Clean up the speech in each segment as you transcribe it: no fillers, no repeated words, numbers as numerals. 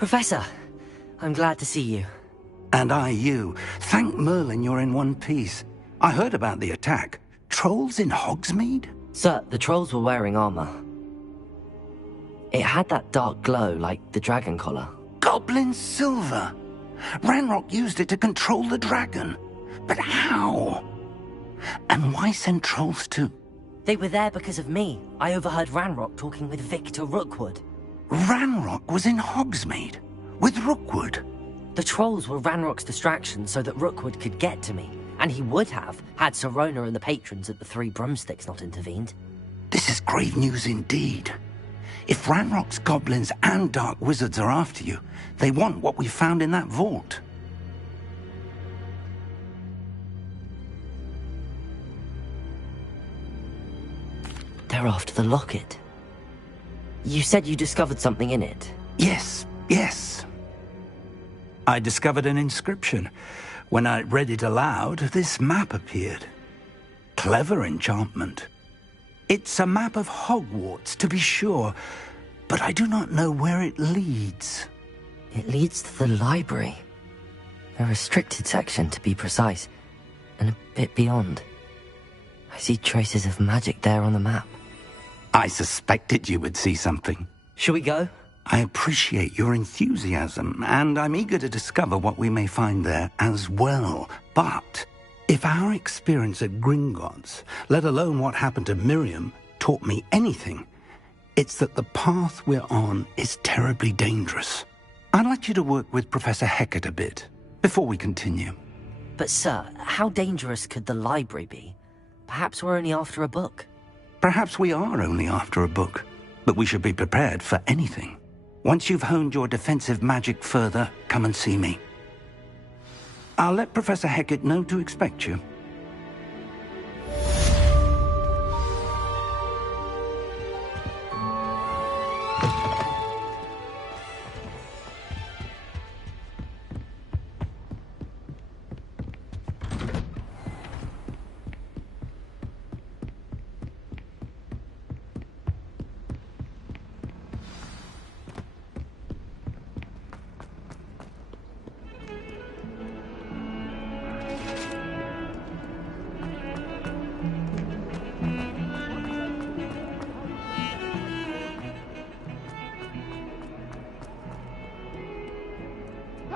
Professor, I'm glad to see you. And I you. Thank Merlin you're in one piece. I heard about the attack. Trolls in Hogsmeade? Sir, the trolls were wearing armor. It had that dark glow like the dragon collar. Goblin silver! Ranrock used it to control the dragon. But how? And why send trolls too? They were there because of me. I overheard Ranrock talking with Victor Rookwood. Ranrock was in Hogsmeade? With Rookwood? The trolls were Ranrock's distraction so that Rookwood could get to me. And he would have, had Sirona and the patrons at the Three Broomsticks not intervened. This is grave news indeed. If Ranrock's goblins and dark wizards are after you, they want what we found in that vault. They're after the locket. You said you discovered something in it. Yes. I discovered an inscription. When I read it aloud, this map appeared. Clever enchantment. It's a map of Hogwarts, to be sure, but I do not know where it leads. It leads to the library. A restricted section, to be precise, and a bit beyond. I see traces of magic there on the map. I suspected you would see something. Shall we go? I appreciate your enthusiasm, and I'm eager to discover what we may find there as well. But if our experience at Gringotts, let alone what happened to Miriam, taught me anything, it's that the path we're on is terribly dangerous. I'd like you to work with Professor Hecat a bit, before we continue. But sir, how dangerous could the library be? Perhaps we're only after a book. Perhaps we are only after a book, but we should be prepared for anything. Once you've honed your defensive magic further, come and see me. I'll let Professor Hecat know to expect you.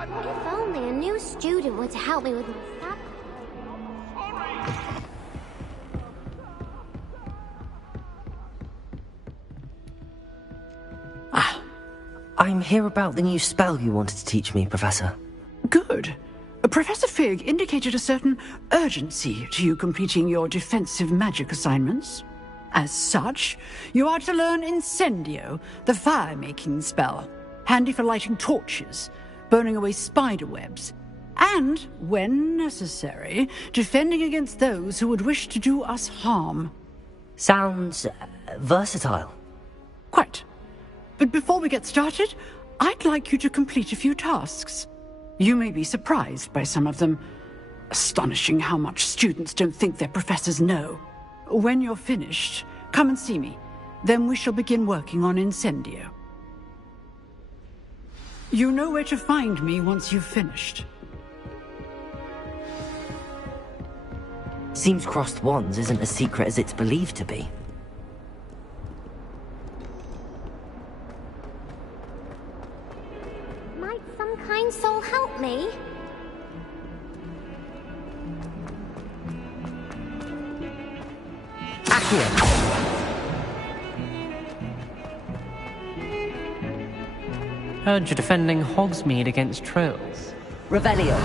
If only a new student were to help me with my stuff. I'm here about the new spell you wanted to teach me, Professor. Good. Professor Fig indicated a certain urgency to you completing your defensive magic assignments. As such, you are to learn Incendio, the fire-making spell, handy for lighting torches, burning away spider webs, and, when necessary, defending against those who would wish to do us harm. Sounds versatile. Quite. But before we get started, I'd like you to complete a few tasks. You may be surprised by some of them. Astonishing how much students don't think their professors know. When you're finished, come and see me. Then we shall begin working on Incendio. You know where to find me once you've finished. Seems crossed wands isn't as secret as it's believed to be. Might some kind soul help me? Accio! Heard you're defending Hogsmeade against trolls. Revelio.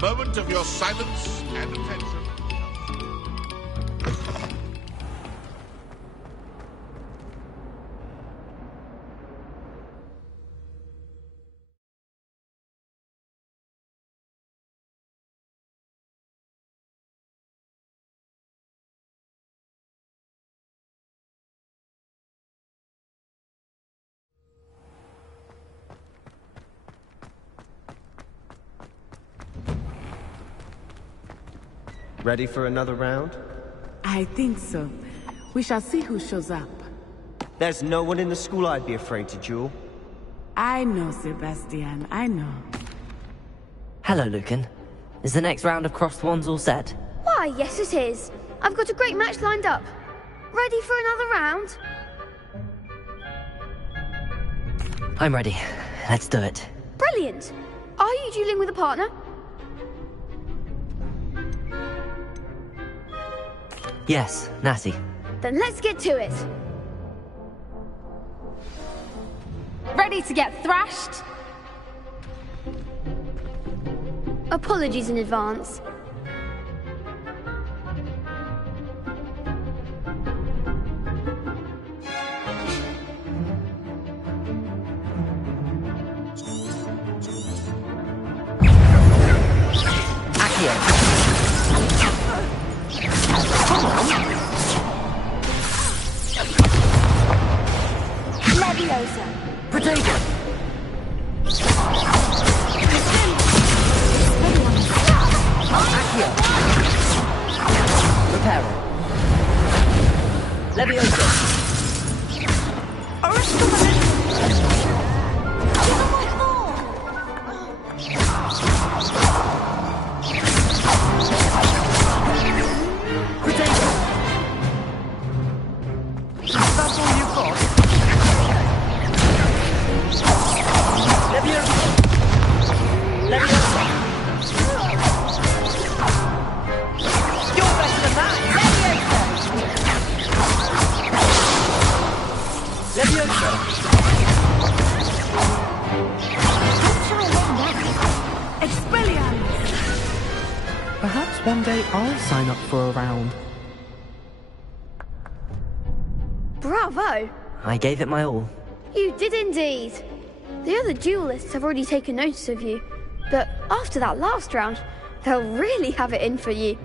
moment of your silence and attention. Ready for another round? I think so. We shall see who shows up. There's no one in the school I'd be afraid to duel. I know, Sebastian, I know. Hello, Lucan. Is the next round of Crossed Wands all set? Why, yes it is. I've got a great match lined up. Ready for another round? I'm ready. Let's do it. Brilliant. Are you dueling with a partner? Yes, Natty. Then let's get to it. Ready to get thrashed? Apologies in advance. Leviosa. Protego! Accio! Reparo. Leviosa. Protego! That's all you've got? Leviosa! Leviosa! You're better than that! Leviosa! Expelliarmus! Perhaps one day I'll sign up for a round. Bravo! I gave it my all. You did indeed. The other duelists have already taken notice of you, but after that last round, they'll really have it in for you.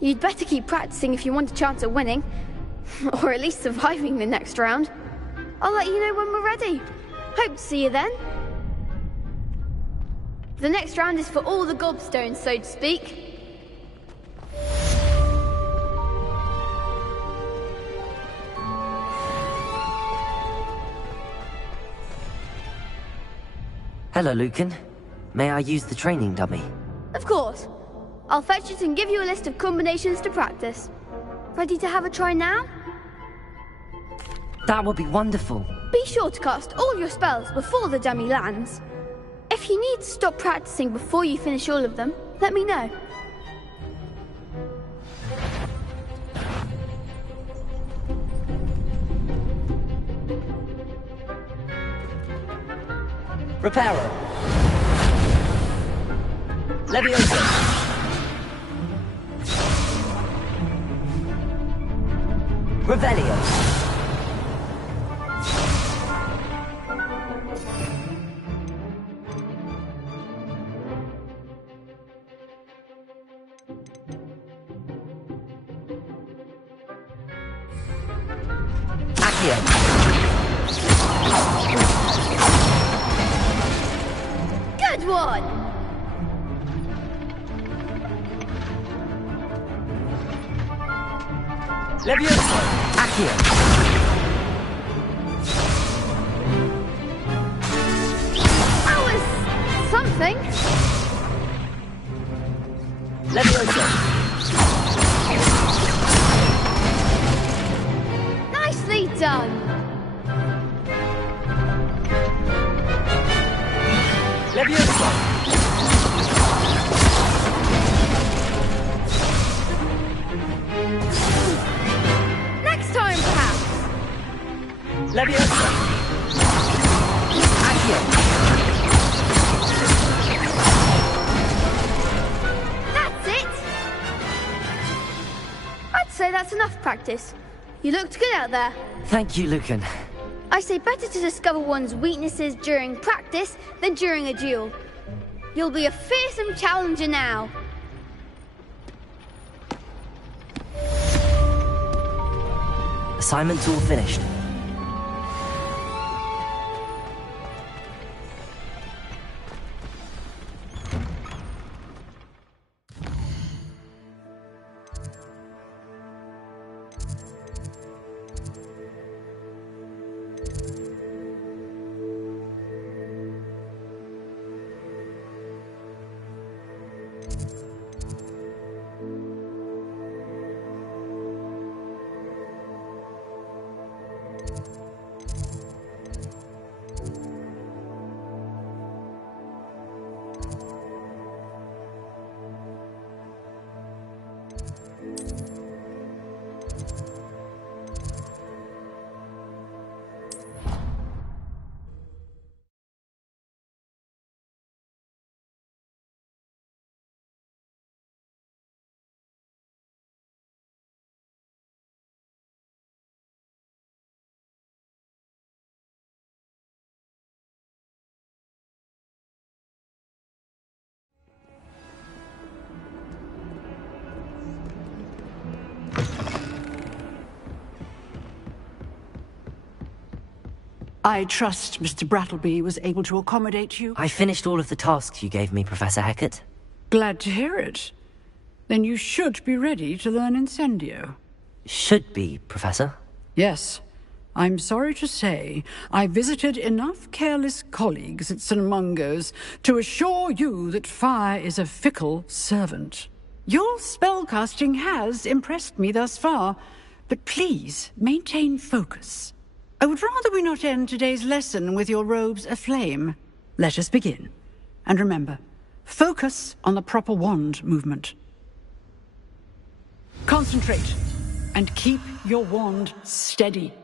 You'd better keep practicing if you want a chance at winning, or at least surviving the next round. I'll let you know when we're ready. Hope to see you then. The next round is for all the gobstones, so to speak. Hello, Lucan. May I use the training dummy? Of course. I'll fetch it and give you a list of combinations to practice. Ready to have a try now? That would be wonderful. Be sure to cast all your spells before the dummy lands. If you need to stop practicing before you finish all of them, let me know. Reparo. Leviosa. Revelio. Accio. Good one! Leviosa. Accio. That was something. Leviosa. Nicely done. Leviosa. Next time, perhaps. Leviosa. Accio. say that's enough practice. You looked good out there. Thank you, Lucan. I say better to discover one's weaknesses during practice than during a duel. You'll be a fearsome challenger now. Assignment's all finished. I trust Mr. Brattleby was able to accommodate you. I finished all of the tasks you gave me, Professor Hecat. Glad to hear it. Then you should be ready to learn Incendio. Should be, Professor. Yes. I'm sorry to say, I visited enough careless colleagues at St. Mungo's to assure you that fire is a fickle servant. Your spellcasting has impressed me thus far, but please maintain focus. I would rather we not end today's lesson with your robes aflame. Let us begin. And remember, focus on the proper wand movement. Concentrate, and keep your wand steady.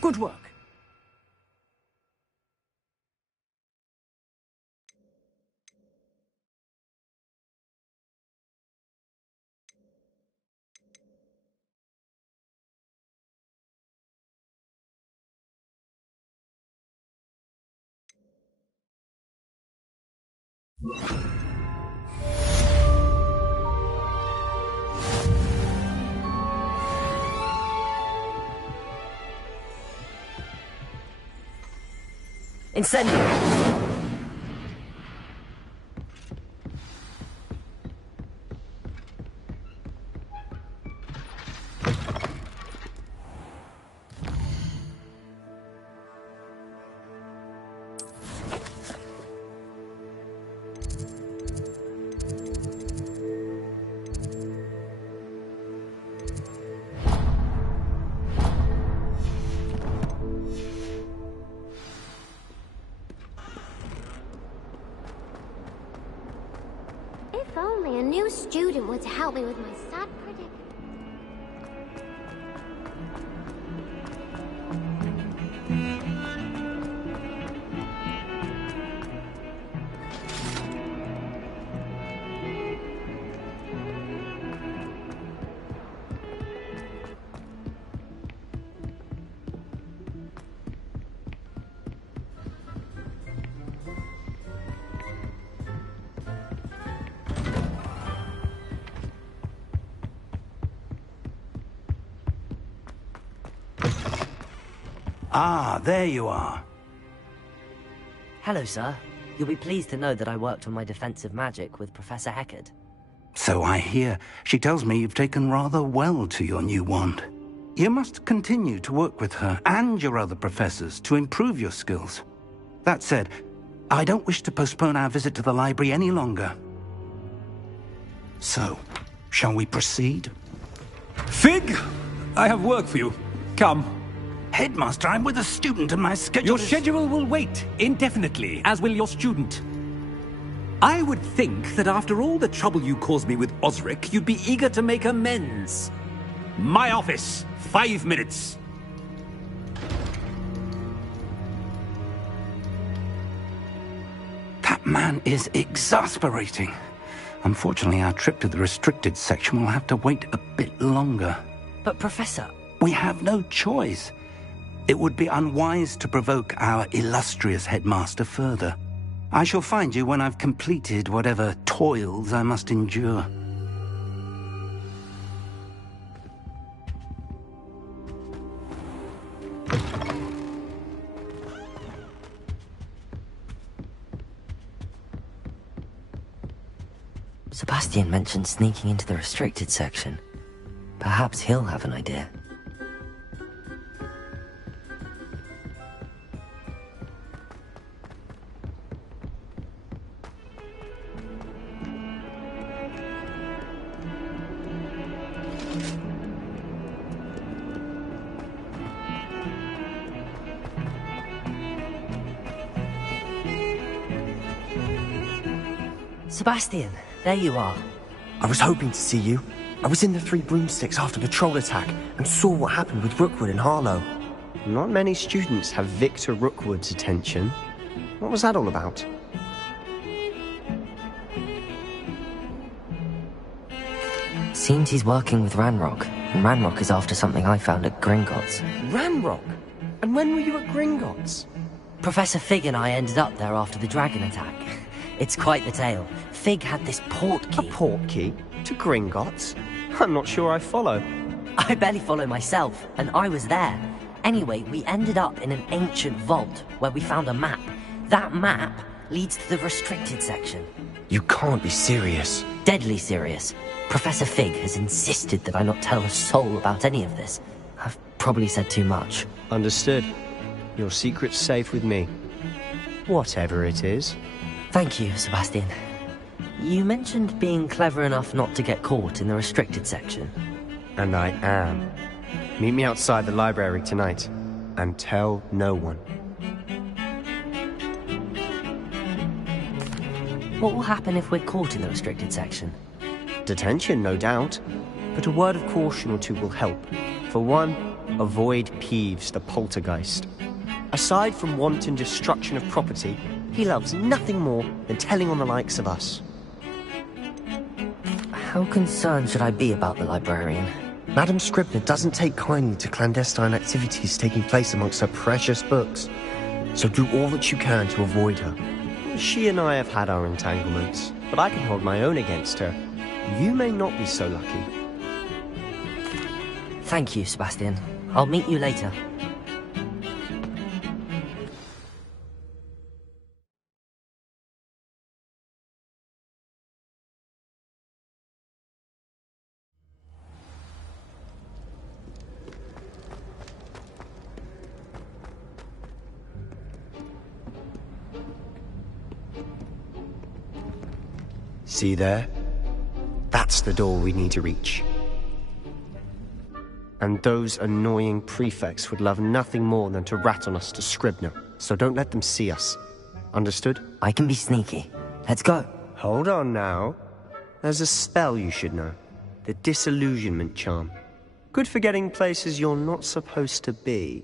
Good work. Incendio! If only a new student would help me with my sad predicament. Ah, there you are. Hello, sir. You'll be pleased to know that I worked on my defensive magic with Professor Hecat. So I hear. She tells me you've taken rather well to your new wand. You must continue to work with her and your other professors to improve your skills. That said, I don't wish to postpone our visit to the library any longer. So, shall we proceed? Fig! I have work for you. Come. Headmaster, I'm with a student and my schedule Your schedule will wait indefinitely, as will your student. I would think that after all the trouble you caused me with Osric, you'd be eager to make amends. My office, 5 minutes. That man is exasperating. Unfortunately, our trip to the restricted section will have to wait a bit longer. But Professor... We have no choice. It would be unwise to provoke our illustrious headmaster further. I shall find you when I've completed whatever toils I must endure. Sebastian mentioned sneaking into the restricted section. Perhaps he'll have an idea. Sebastian, there you are. I was hoping to see you. I was in the Three Broomsticks after the troll attack and saw what happened with Rookwood and Harlow. Not many students have Victor Rookwood's attention. What was that all about? Seems he's working with Ranrock, and Ranrock is after something I found at Gringotts. Ranrock? And when were you at Gringotts? Professor Fig and I ended up there after the dragon attack. It's quite the tale. Fig had this port key. A port key? To Gringotts? I'm not sure I follow. I barely follow myself, and I was there. Anyway, we ended up in an ancient vault where we found a map. That map leads to the restricted section. You can't be serious. Deadly serious. Professor Fig has insisted that I not tell a soul about any of this. I've probably said too much. Understood. Your secret's safe with me. Whatever it is. Thank you, Sebastian. You mentioned being clever enough not to get caught in the restricted section. And I am. Meet me outside the library tonight, and tell no one. What will happen if we're caught in the restricted section? Detention, no doubt. But a word of caution or two will help. For one, avoid Peeves, the poltergeist. Aside from wanton destruction of property, he loves nothing more than telling on the likes of us. How concerned should I be about the librarian? Madam Scribner doesn't take kindly to clandestine activities taking place amongst her precious books. So do all that you can to avoid her. She and I have had our entanglements, but I can hold my own against her. You may not be so lucky. Thank you, Sebastian. I'll meet you later. See there? That's the door we need to reach. And those annoying prefects would love nothing more than to rat on us to Scribner, so don't let them see us. Understood? I can be sneaky. Let's go. Hold on now. There's a spell you should know. The Disillusionment Charm. Good for getting places you're not supposed to be.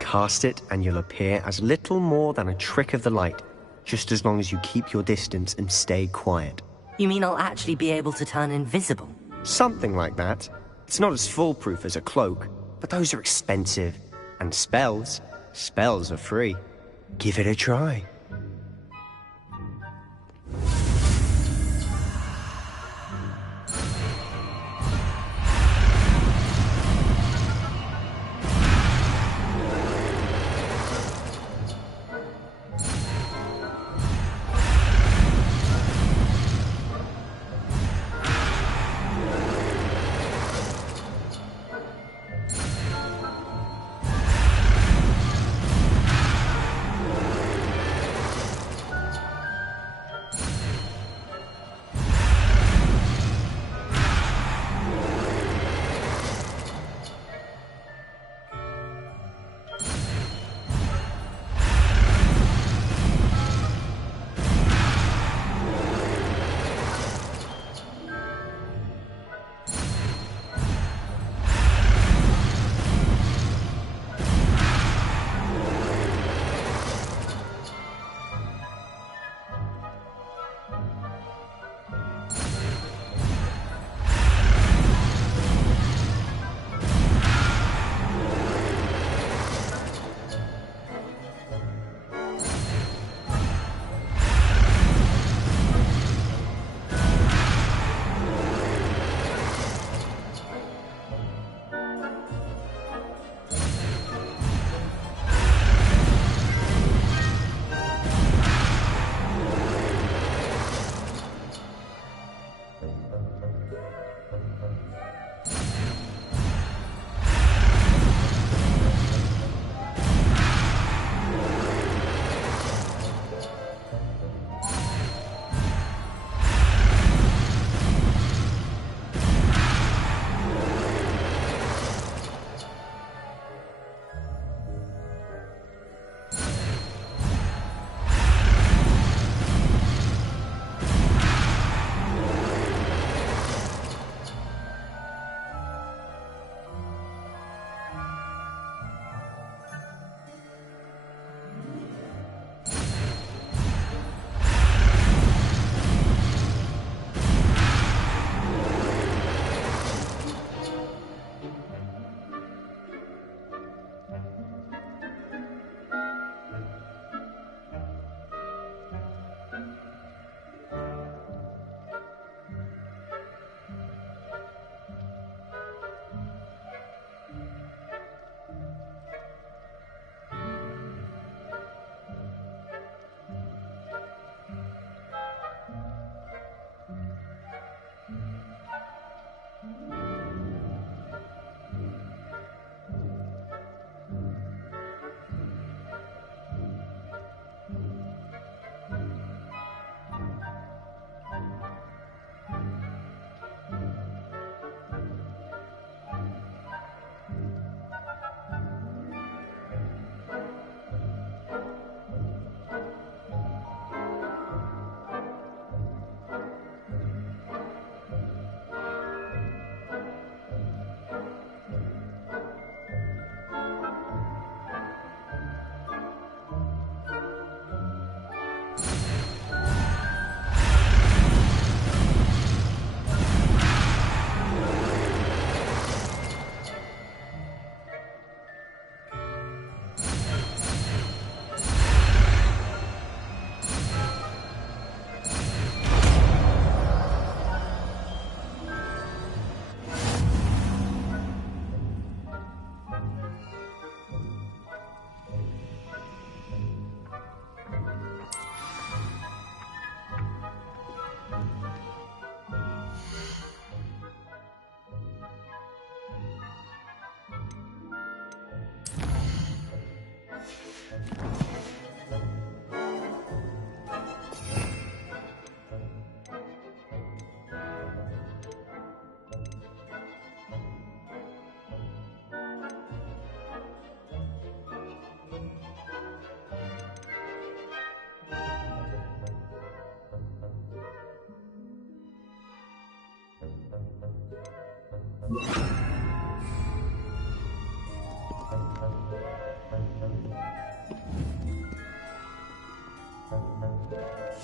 Cast it and you'll appear as little more than a trick of the light, just as long as you keep your distance and stay quiet. You mean I'll actually be able to turn invisible? Something like that. It's not as foolproof as a cloak, but those are expensive. And spells are free. Give it a try.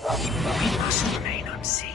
We must remain unseen.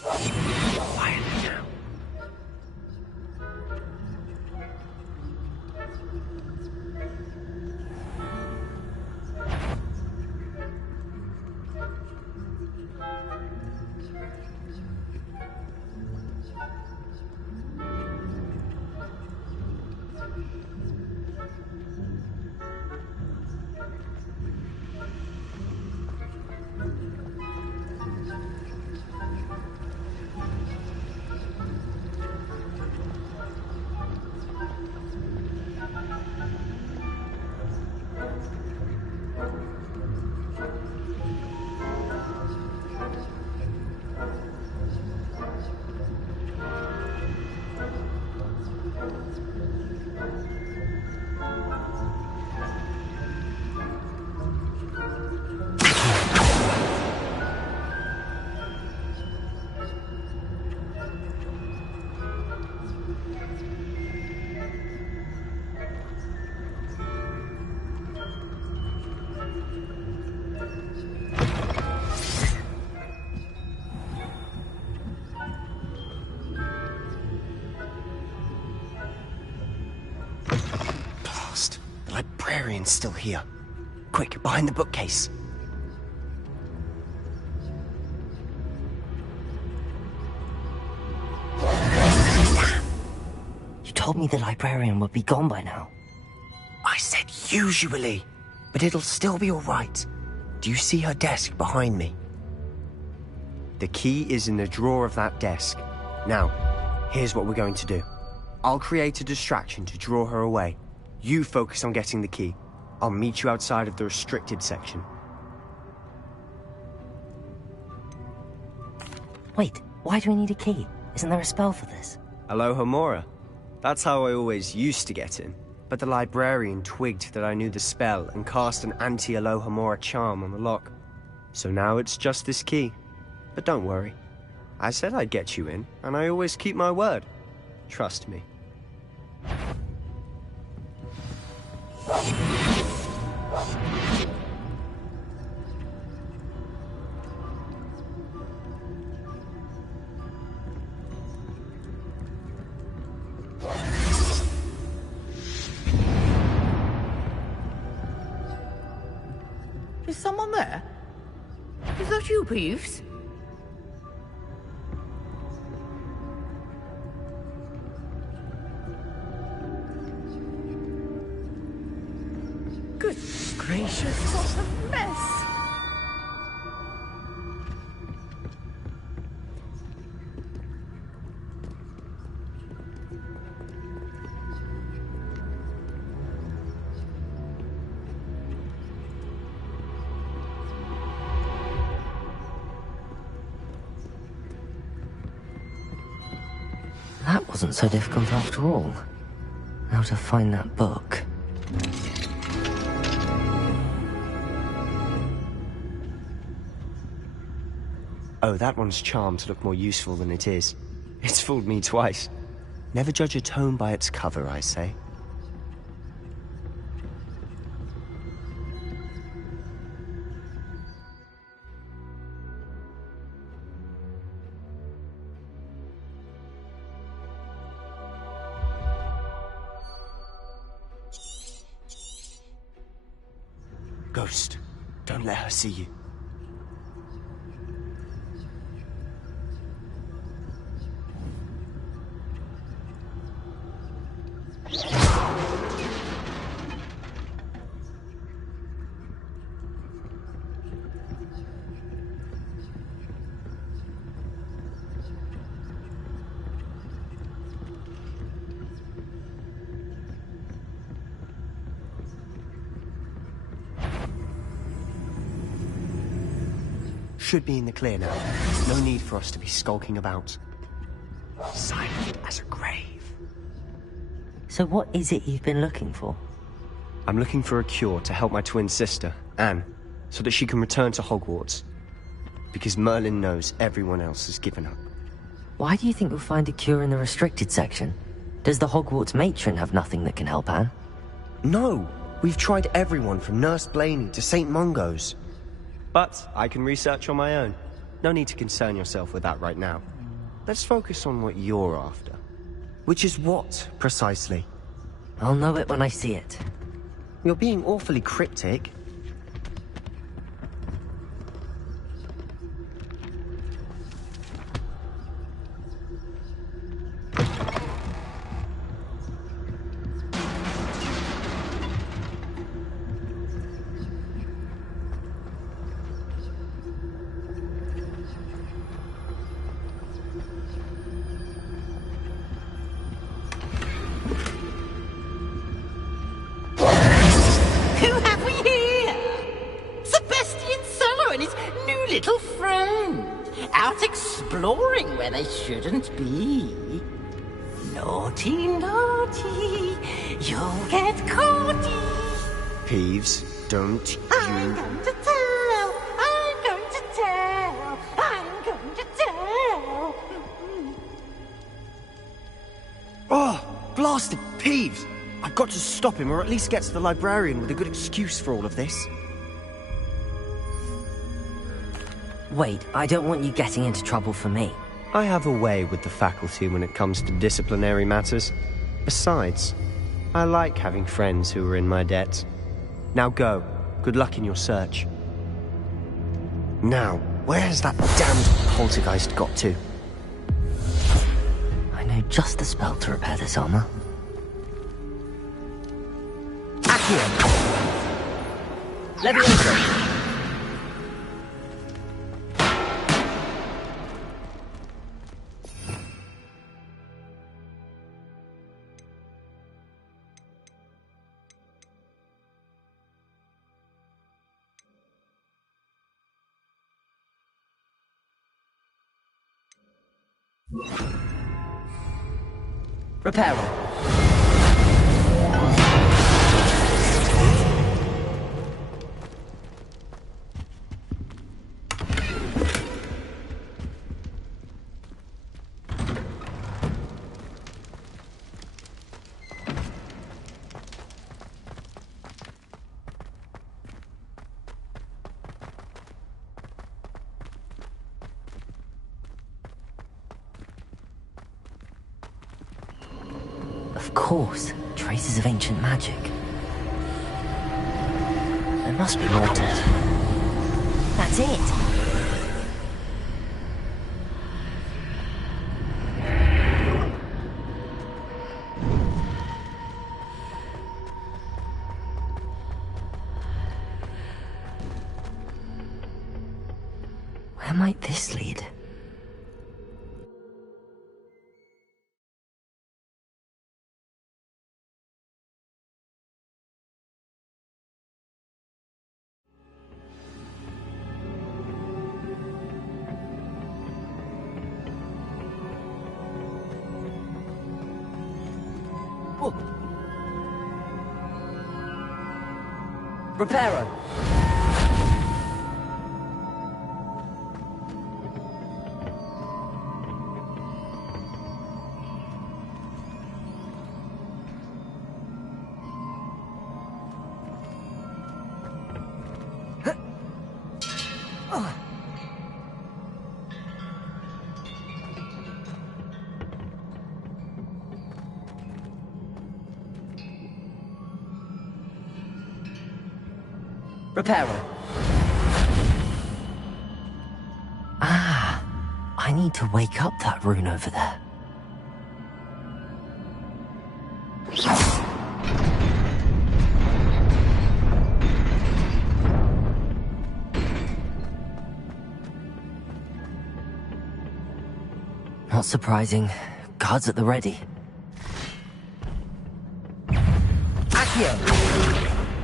Quietly now. The librarian's still here. Quick, behind the bookcase. You told me the librarian would be gone by now. I said usually, but it'll still be all right. Do you see her desk behind me? The key is in the drawer of that desk. Now, here's what we're going to do. I'll create a distraction to draw her away. You focus on getting the key. I'll meet you outside of the restricted section. Wait, why do we need a key? Isn't there a spell for this? Alohomora. That's how I always used to get in. But the librarian twigged that I knew the spell and cast an anti-Alohomora charm on the lock. So now it's just this key. But don't worry. I said I'd get you in, and I always keep my word. Trust me. Is someone there? Is that you, Peeves? gracious, what a mess! That wasn't so difficult after all. Now to find that book. Oh, that one's charmed to look more useful than it is. It's fooled me twice. Never judge a tome by its cover, I say. Ghost, don't let her see you. Should be in the clear now. No need for us to be skulking about. Silent as a grave. So what is it you've been looking for? I'm looking for a cure to help my twin sister, Anne, so that she can return to Hogwarts. Because Merlin knows everyone else has given up. Why do you think you'll find a cure in the restricted section? Does the Hogwarts matron have nothing that can help Anne? No! We've tried everyone from Nurse Blaney to St. Mungo's. But I can research on my own. No need to concern yourself with that right now. Let's focus on what you're after. Which is what, precisely? I'll know it when I see it. You're being awfully cryptic. Little friend, out exploring where they shouldn't be. Naughty, naughty, you'll get caughty. Peeves, don't you... I'm going to tell, I'm going to tell, I'm going to tell. Oh, blasted Peeves! I've got to stop him, or at least get to the librarian with a good excuse for all of this. Wait, I don't want you getting into trouble for me. I have a way with the faculty when it comes to disciplinary matters. Besides, I like having friends who are in my debt. Now go. Good luck in your search. Now, where's that damned poltergeist got to? I know just the spell to repair this armor. Accio! Leviosa! Reparo. Of course, traces of ancient magic. There must be more to it. That's it! might this lead? Reparo. Reparo. Ah, I need to wake up that rune over there. Not surprising. Guards at the ready. Accio.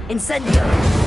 Incendio.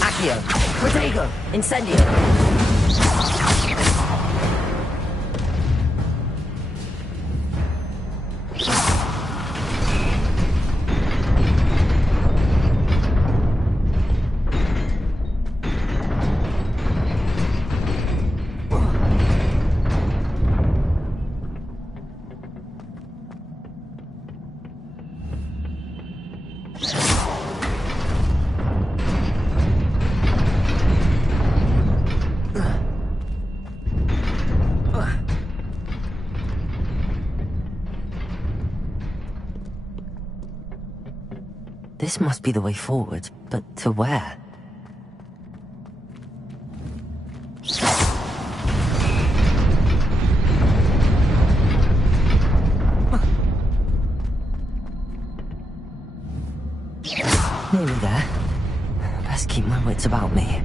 Accio. Protego. Incendio. This must be the way forward, but to where? Nearly there. Best keep my wits about me.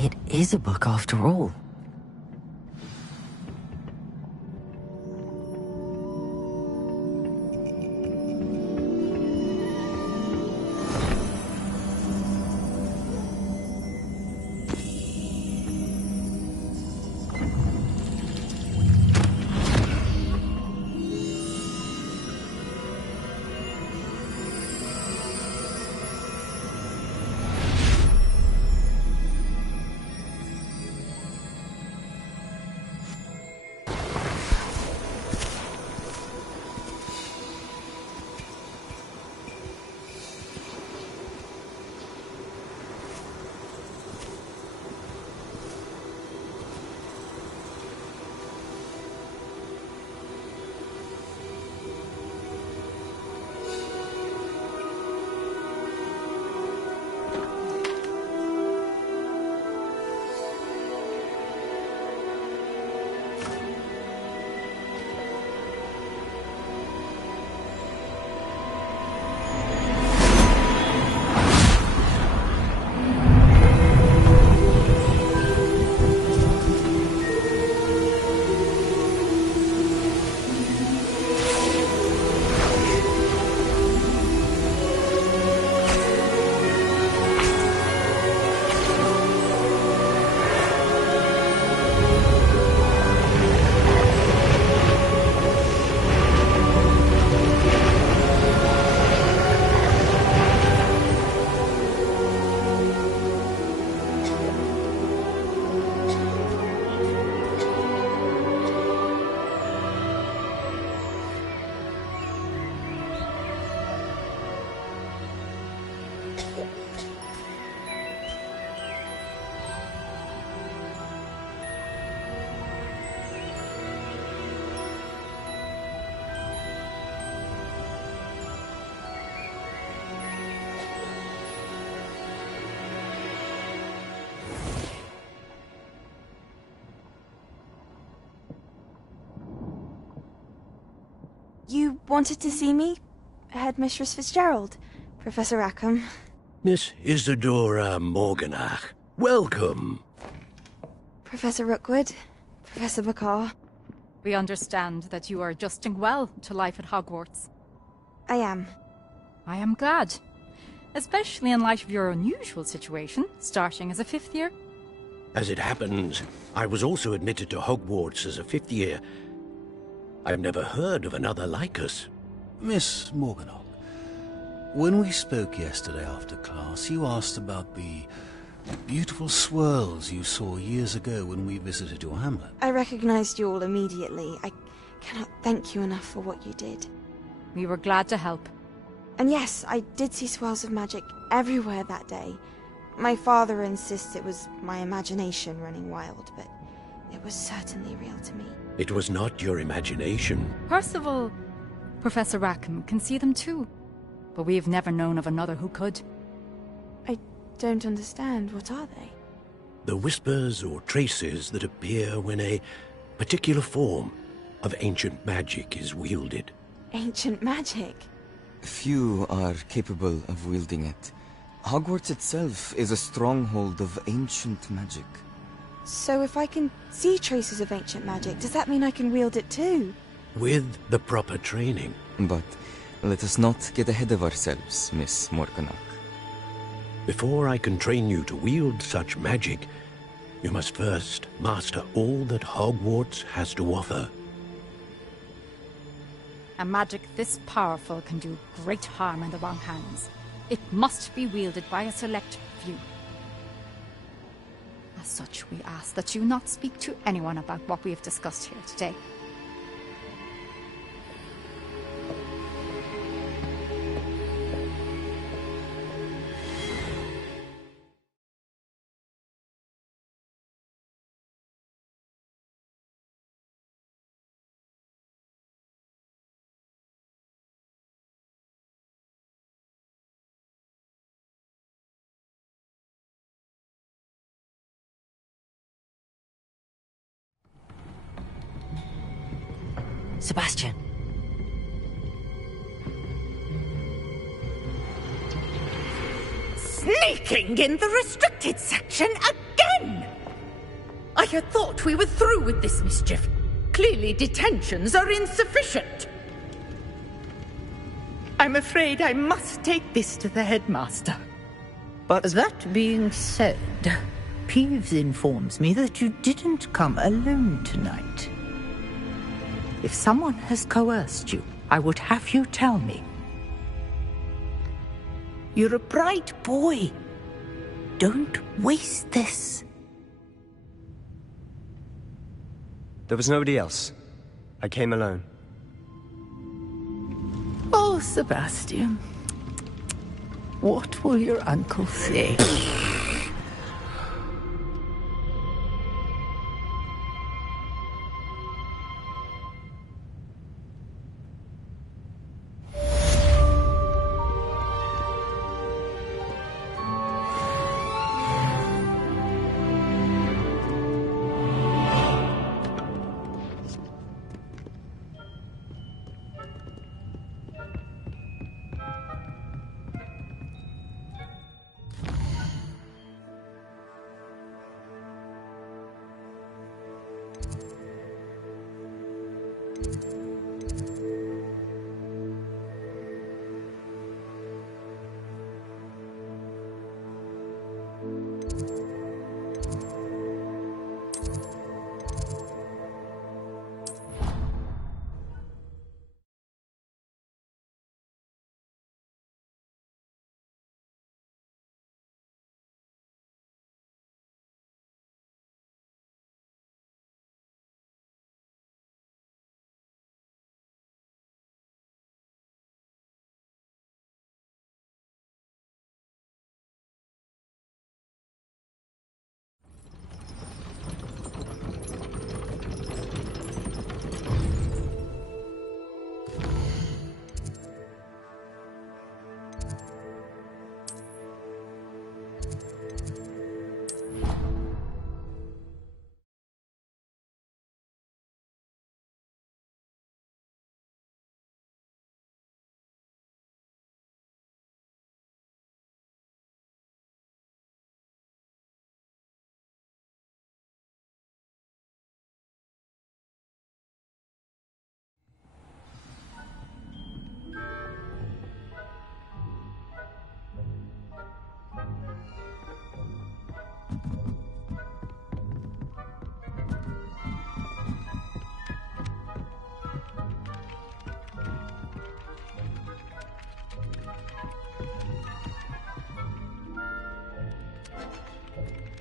It is a book after all. You wanted to see me? Headmistress Fitzgerald, Professor Rackham. Miss Isadora Morganach, welcome. Professor Rookwood, Professor Bakar. We understand that you are adjusting well to life at Hogwarts. I am. I am glad. Especially in light of your unusual situation, starting as a 5th year. As it happens, I was also admitted to Hogwarts as a 5th year. I've never heard of another like us. Miss Morganach, when we spoke yesterday after class, you asked about the beautiful swirls you saw years ago when we visited your hamlet. I recognized you all immediately. I cannot thank you enough for what you did. We were glad to help. And yes, I did see swirls of magic everywhere that day. My father insists it was my imagination running wild, but it was certainly real to me. It was not your imagination. Percival, Professor Rackham can see them too. But we have never known of another who could. I don't understand. What are they? The whispers or traces that appear when a particular form of ancient magic is wielded. Ancient magic? Few are capable of wielding it. Hogwarts itself is a stronghold of ancient magic. So if I can see traces of ancient magic, does that mean I can wield it too? With the proper training. But let us not get ahead of ourselves, Miss Morganach. Before I can train you to wield such magic, you must first master all that Hogwarts has to offer. A magic this powerful can do great harm in the wrong hands. It must be wielded by a select few. As such, we ask that you not speak to anyone about what we have discussed here today. Sebastian. Sneaking in the restricted section again! I had thought we were through with this mischief. Clearly detentions are insufficient. I'm afraid I must take this to the headmaster. But that being said, Peeves informs me that you didn't come alone tonight. If someone has coerced you, I would have you tell me. You're a bright boy. Don't waste this. There was nobody else. I came alone. Oh, Sebastian. What will your uncle say?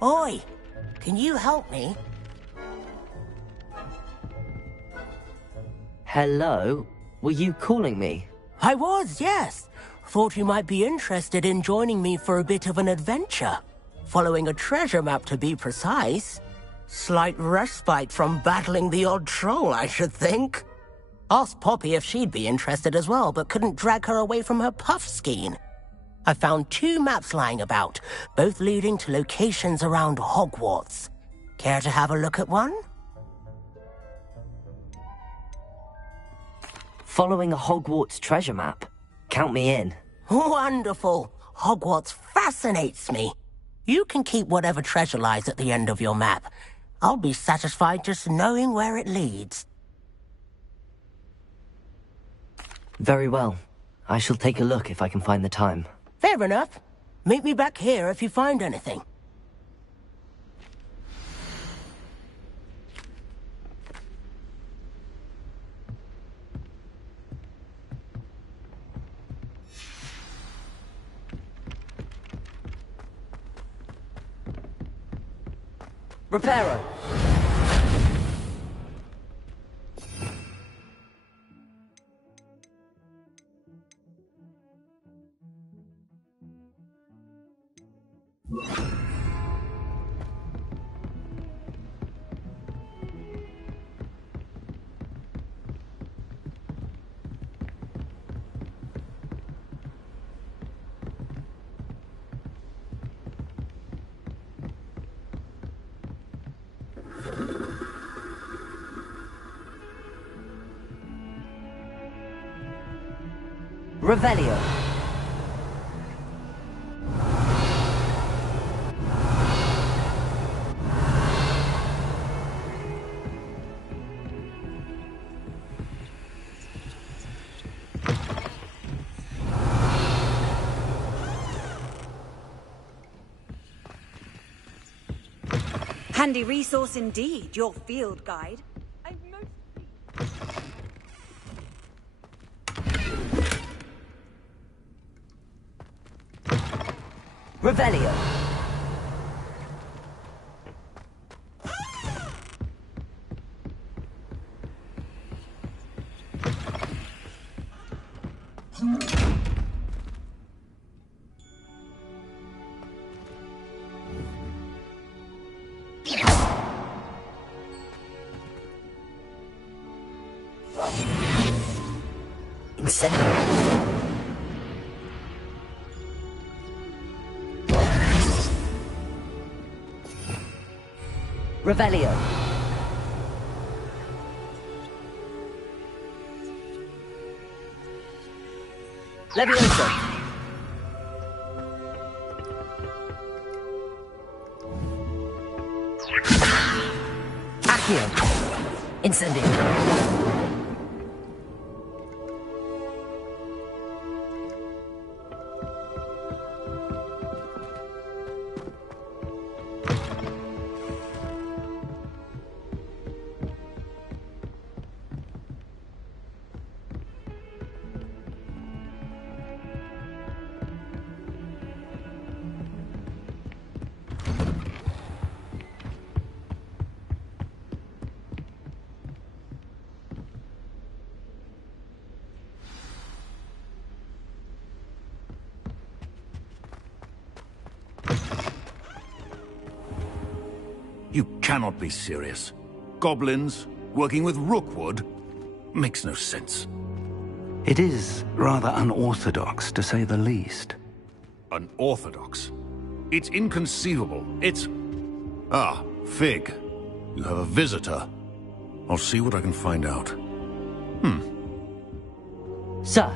Oi! Can you help me? Hello? Were you calling me? I was, yes. Thought you might be interested in joining me for a bit of an adventure. Following a treasure map, to be precise. Slight respite from battling the odd troll, I should think. Asked Poppy if she'd be interested as well, but couldn't drag her away from her puff skein. I found 2 maps lying about, both leading to locations around Hogwarts. Care to have a look at one? Following a Hogwarts treasure map? Count me in. Wonderful! Hogwarts fascinates me. You can keep whatever treasure lies at the end of your map. I'll be satisfied just knowing where it leads. Very well. I shall take a look if I can find the time. Fair enough. Meet me back here if you find anything. Reparo. Revelio. Handy resource indeed, your field guide. Revelio. Incendio. Revelio. Levioso. Accio. Incendio. You cannot be serious. Goblins working with Rookwood makes no sense. It is rather unorthodox, to say the least. Unorthodox? It's inconceivable. It's... Ah, Fig. You have a visitor. I'll see what I can find out. Sir,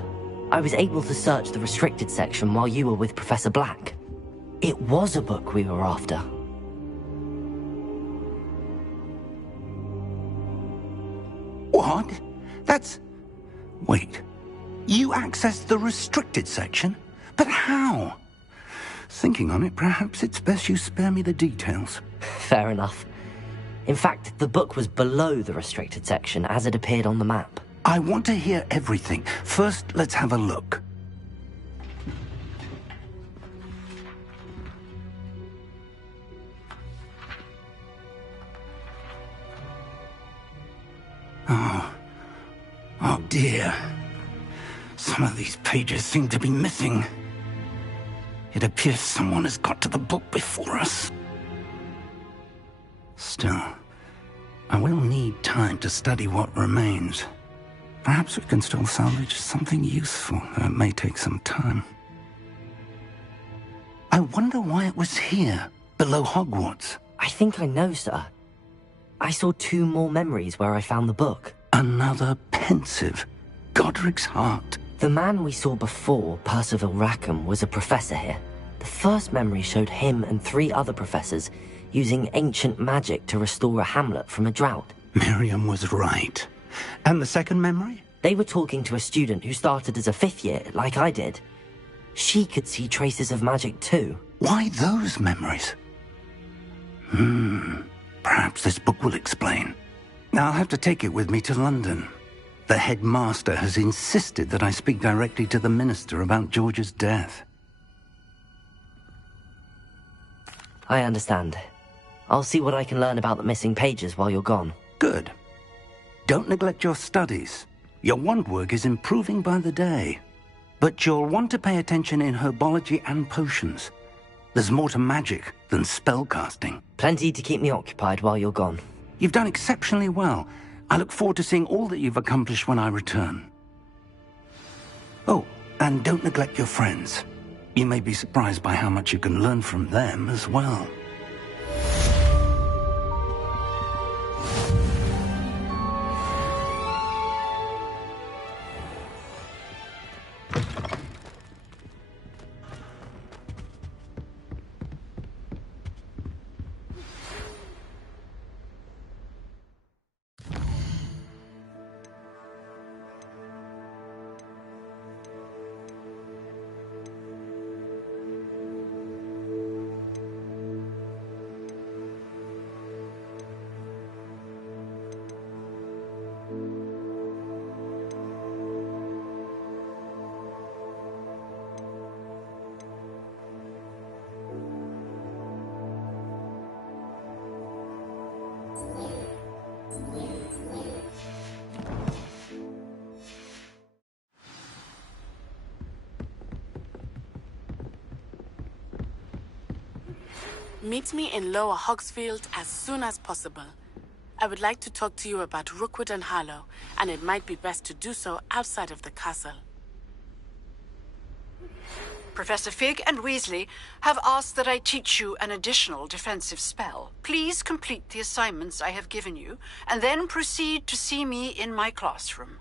I was able to search the restricted section while you were with Professor Black. It was a book we were after. What? That's... Wait. You accessed the restricted section? But how? Thinking on it, perhaps it's best you spare me the details. Fair enough. In fact, the book was below the restricted section as it appeared on the map. I want to hear everything. First, let's have a look. dear. Some of these pages seem to be missing. It appears someone has got to the book before us. Still, I will need time to study what remains. Perhaps we can still salvage something useful, though it may take some time. I wonder why it was here, below Hogwarts. I think I know, sir. I saw 2 more memories where I found the book. Another pensive. Godric's heart. The man we saw before, Percival Rackham, was a professor here. The first memory showed him and 3 other professors using ancient magic to restore a hamlet from a drought. Miriam was right. And the second memory? They were talking to a student who started as a 5th year, like I did. She could see traces of magic too. Why those memories? Perhaps this book will explain. I'll have to take it with me to London. The headmaster has insisted that I speak directly to the minister about George's death. I understand. I'll see what I can learn about the missing pages while you're gone. Good. Don't neglect your studies. Your wand work is improving by the day. But you'll want to pay attention in herbology and potions. There's more to magic than spellcasting. Plenty to keep me occupied while you're gone. You've done exceptionally well. I look forward to seeing all that you've accomplished when I return. Oh, and don't neglect your friends. You may be surprised by how much you can learn from them as well. Meet me in Lower Hogsfield as soon as possible. I would like to talk to you about Rookwood and Harlow, and it might be best to do so outside of the castle. Professor Fig and Weasley have asked that I teach you an additional defensive spell. Please complete the assignments I have given you, and then proceed to see me in my classroom.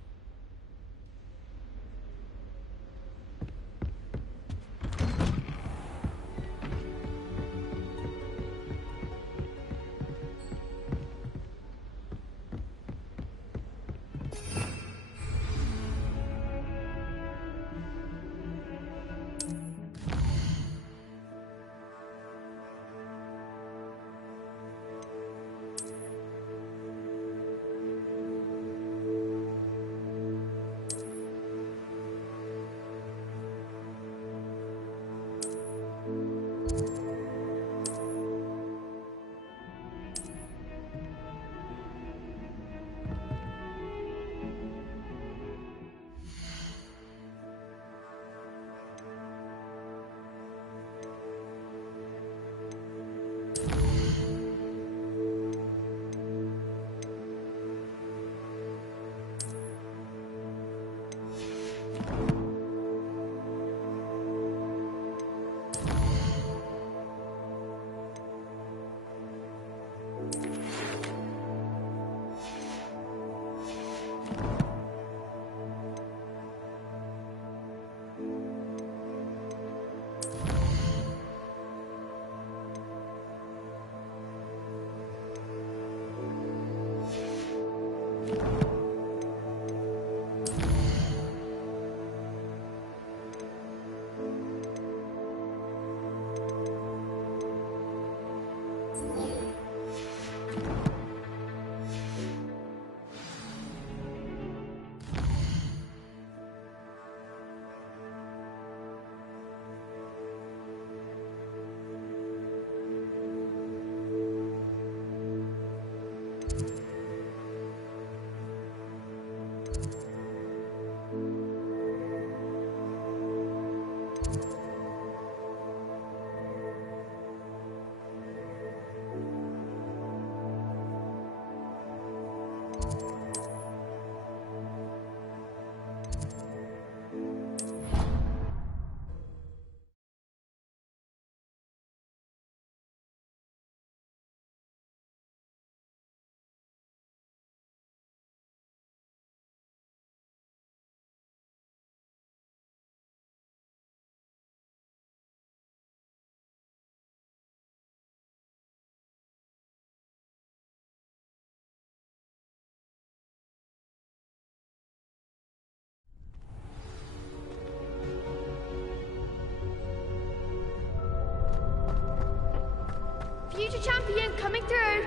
Future champion coming through!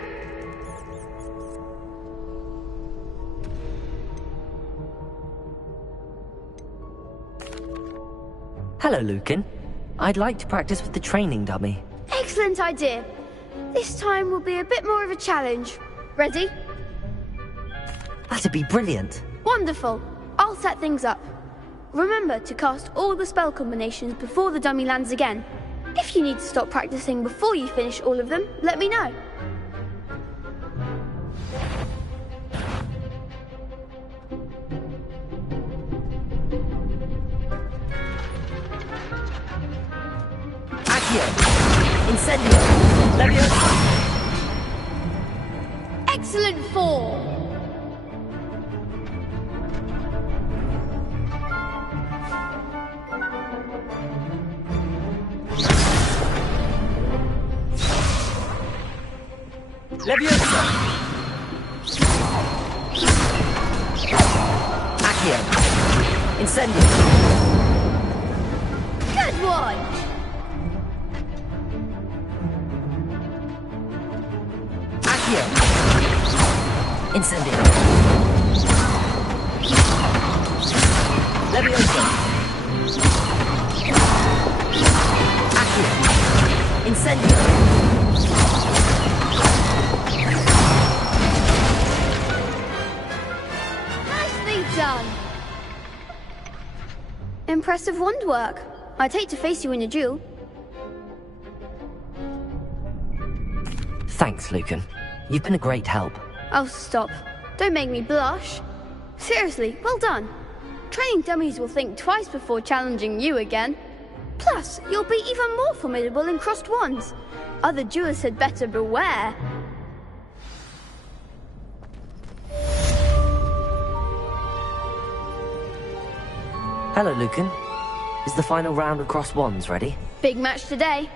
Hello, Lucan. I'd like to practice with the training dummy. Excellent idea. This time will be a bit more of a challenge. Ready? That'd be brilliant. Wonderful. I'll set things up. Remember to cast all the spell combinations before the dummy lands again. If you need to stop practicing before you finish all of them, let me know. Accio! Incendio! Leviosa! Excellent form! Leviosa! Accio! Incendio! Good one! Accio! Incendio! Leviosa! Accio! Incendio! Done. Impressive wand work. I'd hate to face you in a duel. Thanks, Lucan. You've been a great help. Oh, stop. Don't make me blush. Seriously, well done. Training dummies will think twice before challenging you again. Plus, you'll be even more formidable in crossed wands. Other duelists had better beware. Hello, Lucan. Is the final round of crossed wands ready? Big match today.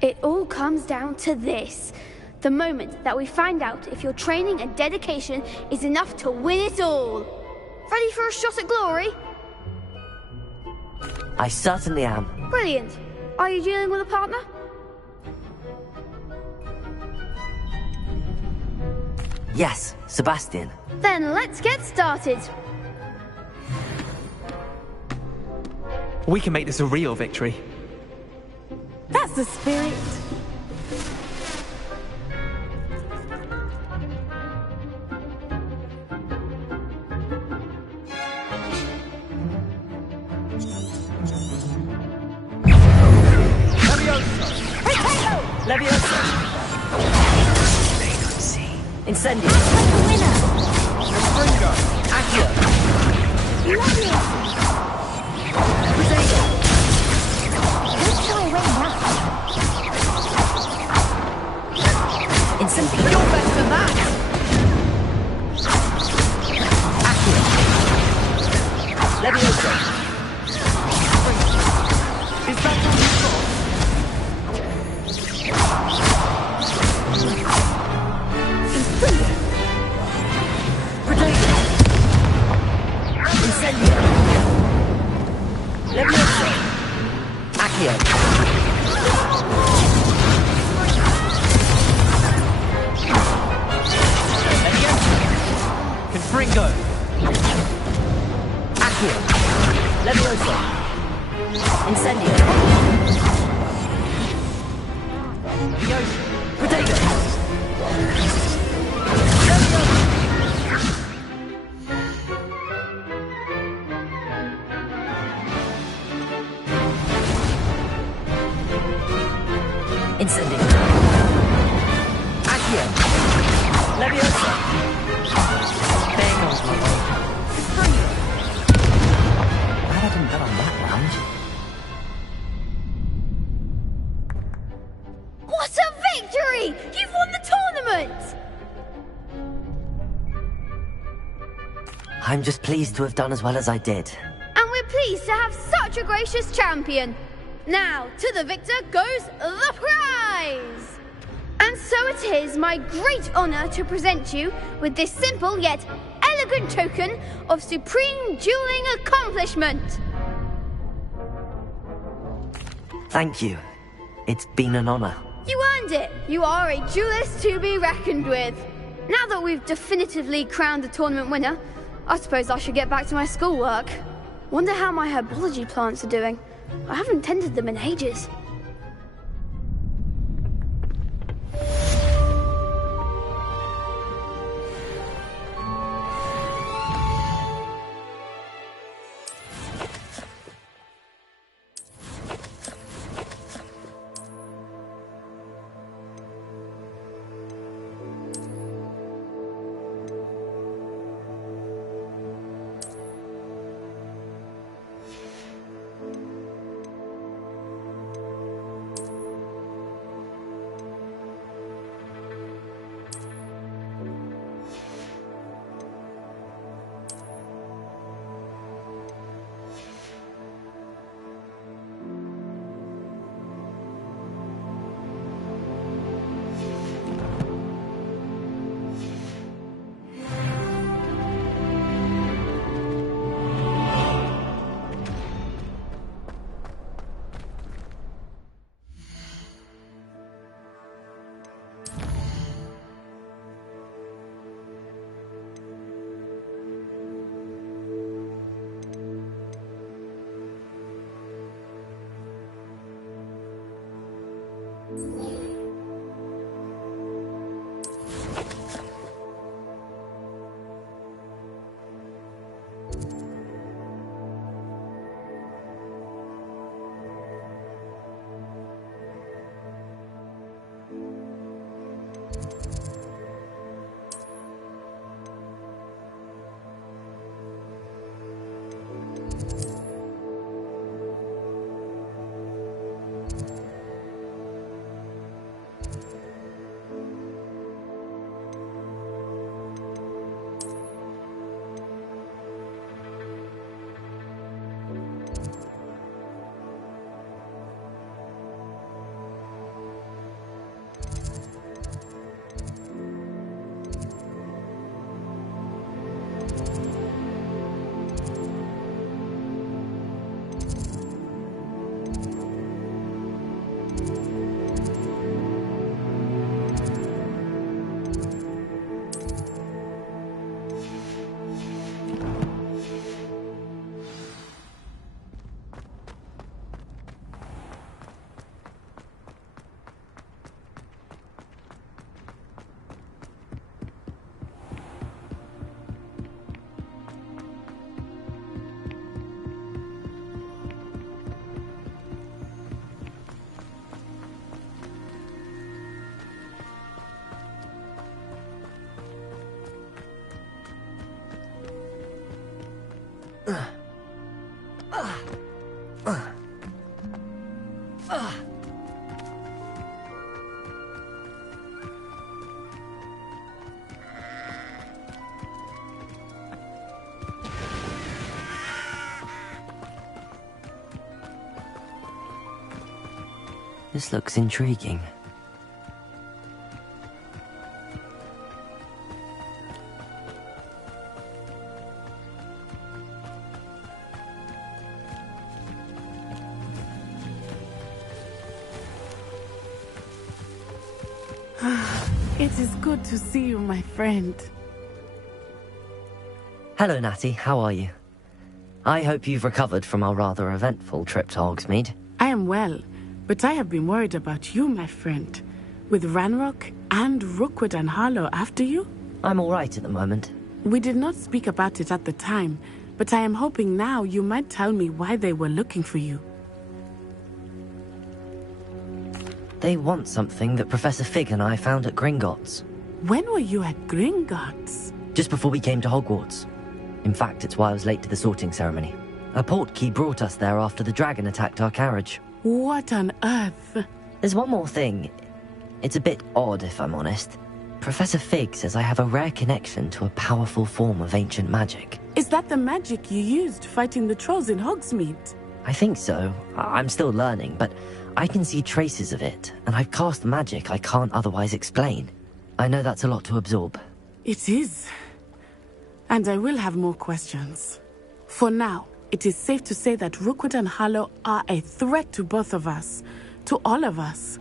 It all comes down to this. The moment that we find out if your training and dedication is enough to win it all. Ready for a shot at glory? I certainly am. Brilliant. Are you dealing with a partner? Yes, Sebastian. Then let's get started. We can make this a real victory. That's the spirit. Leviosa! Incendio! Winner! Accio! Leviosa! Incendio! You're better than that! Accio! Leviosa! Is that all you've got? Incendio! Leviosa! Accio! Confringo! Accio! Leviosa! Incendio! Protego! Incendio! Accio! Leviosa! There goes my way. Glad I didn't bet on that round. What a victory! You've won the tournament! I'm just pleased to have done as well as I did. And we're pleased to have such a gracious champion. Now, to the victor goes the prize! And so it is my great honor to present you with this simple yet elegant token of supreme dueling accomplishment. Thank you. It's been an honor. You earned it! You are a duelist to be reckoned with. Now that we've definitively crowned the tournament winner, I suppose I should get back to my schoolwork. Wonder how my herbology plants are doing. I haven't tended them in ages. This looks intriguing. It is good to see you, my friend. Hello, Natty. How are you? I hope you've recovered from our rather eventful trip to Hogsmeade. I am well, but I have been worried about you, my friend. With Ranrock and Rookwood and Harlow after you? I'm all right at the moment. We did not speak about it at the time, but I am hoping now you might tell me why they were looking for you. They want something that Professor Fig and I found at Gringotts. When were you at Gringotts? Just before we came to Hogwarts. In fact, it's why I was late to the sorting ceremony. A portkey brought us there after the dragon attacked our carriage. What on earth? There's one more thing. It's a bit odd, if I'm honest. Professor Fig says I have a rare connection to a powerful form of ancient magic. Is that the magic you used fighting the trolls in Hogsmeade? I think so. I'm still learning, but I can see traces of it, and I've cast magic I can't otherwise explain. I know that's a lot to absorb. It is. And I will have more questions. For now, it is safe to say that Rookwood and Harlow are a threat to both of us. To all of us.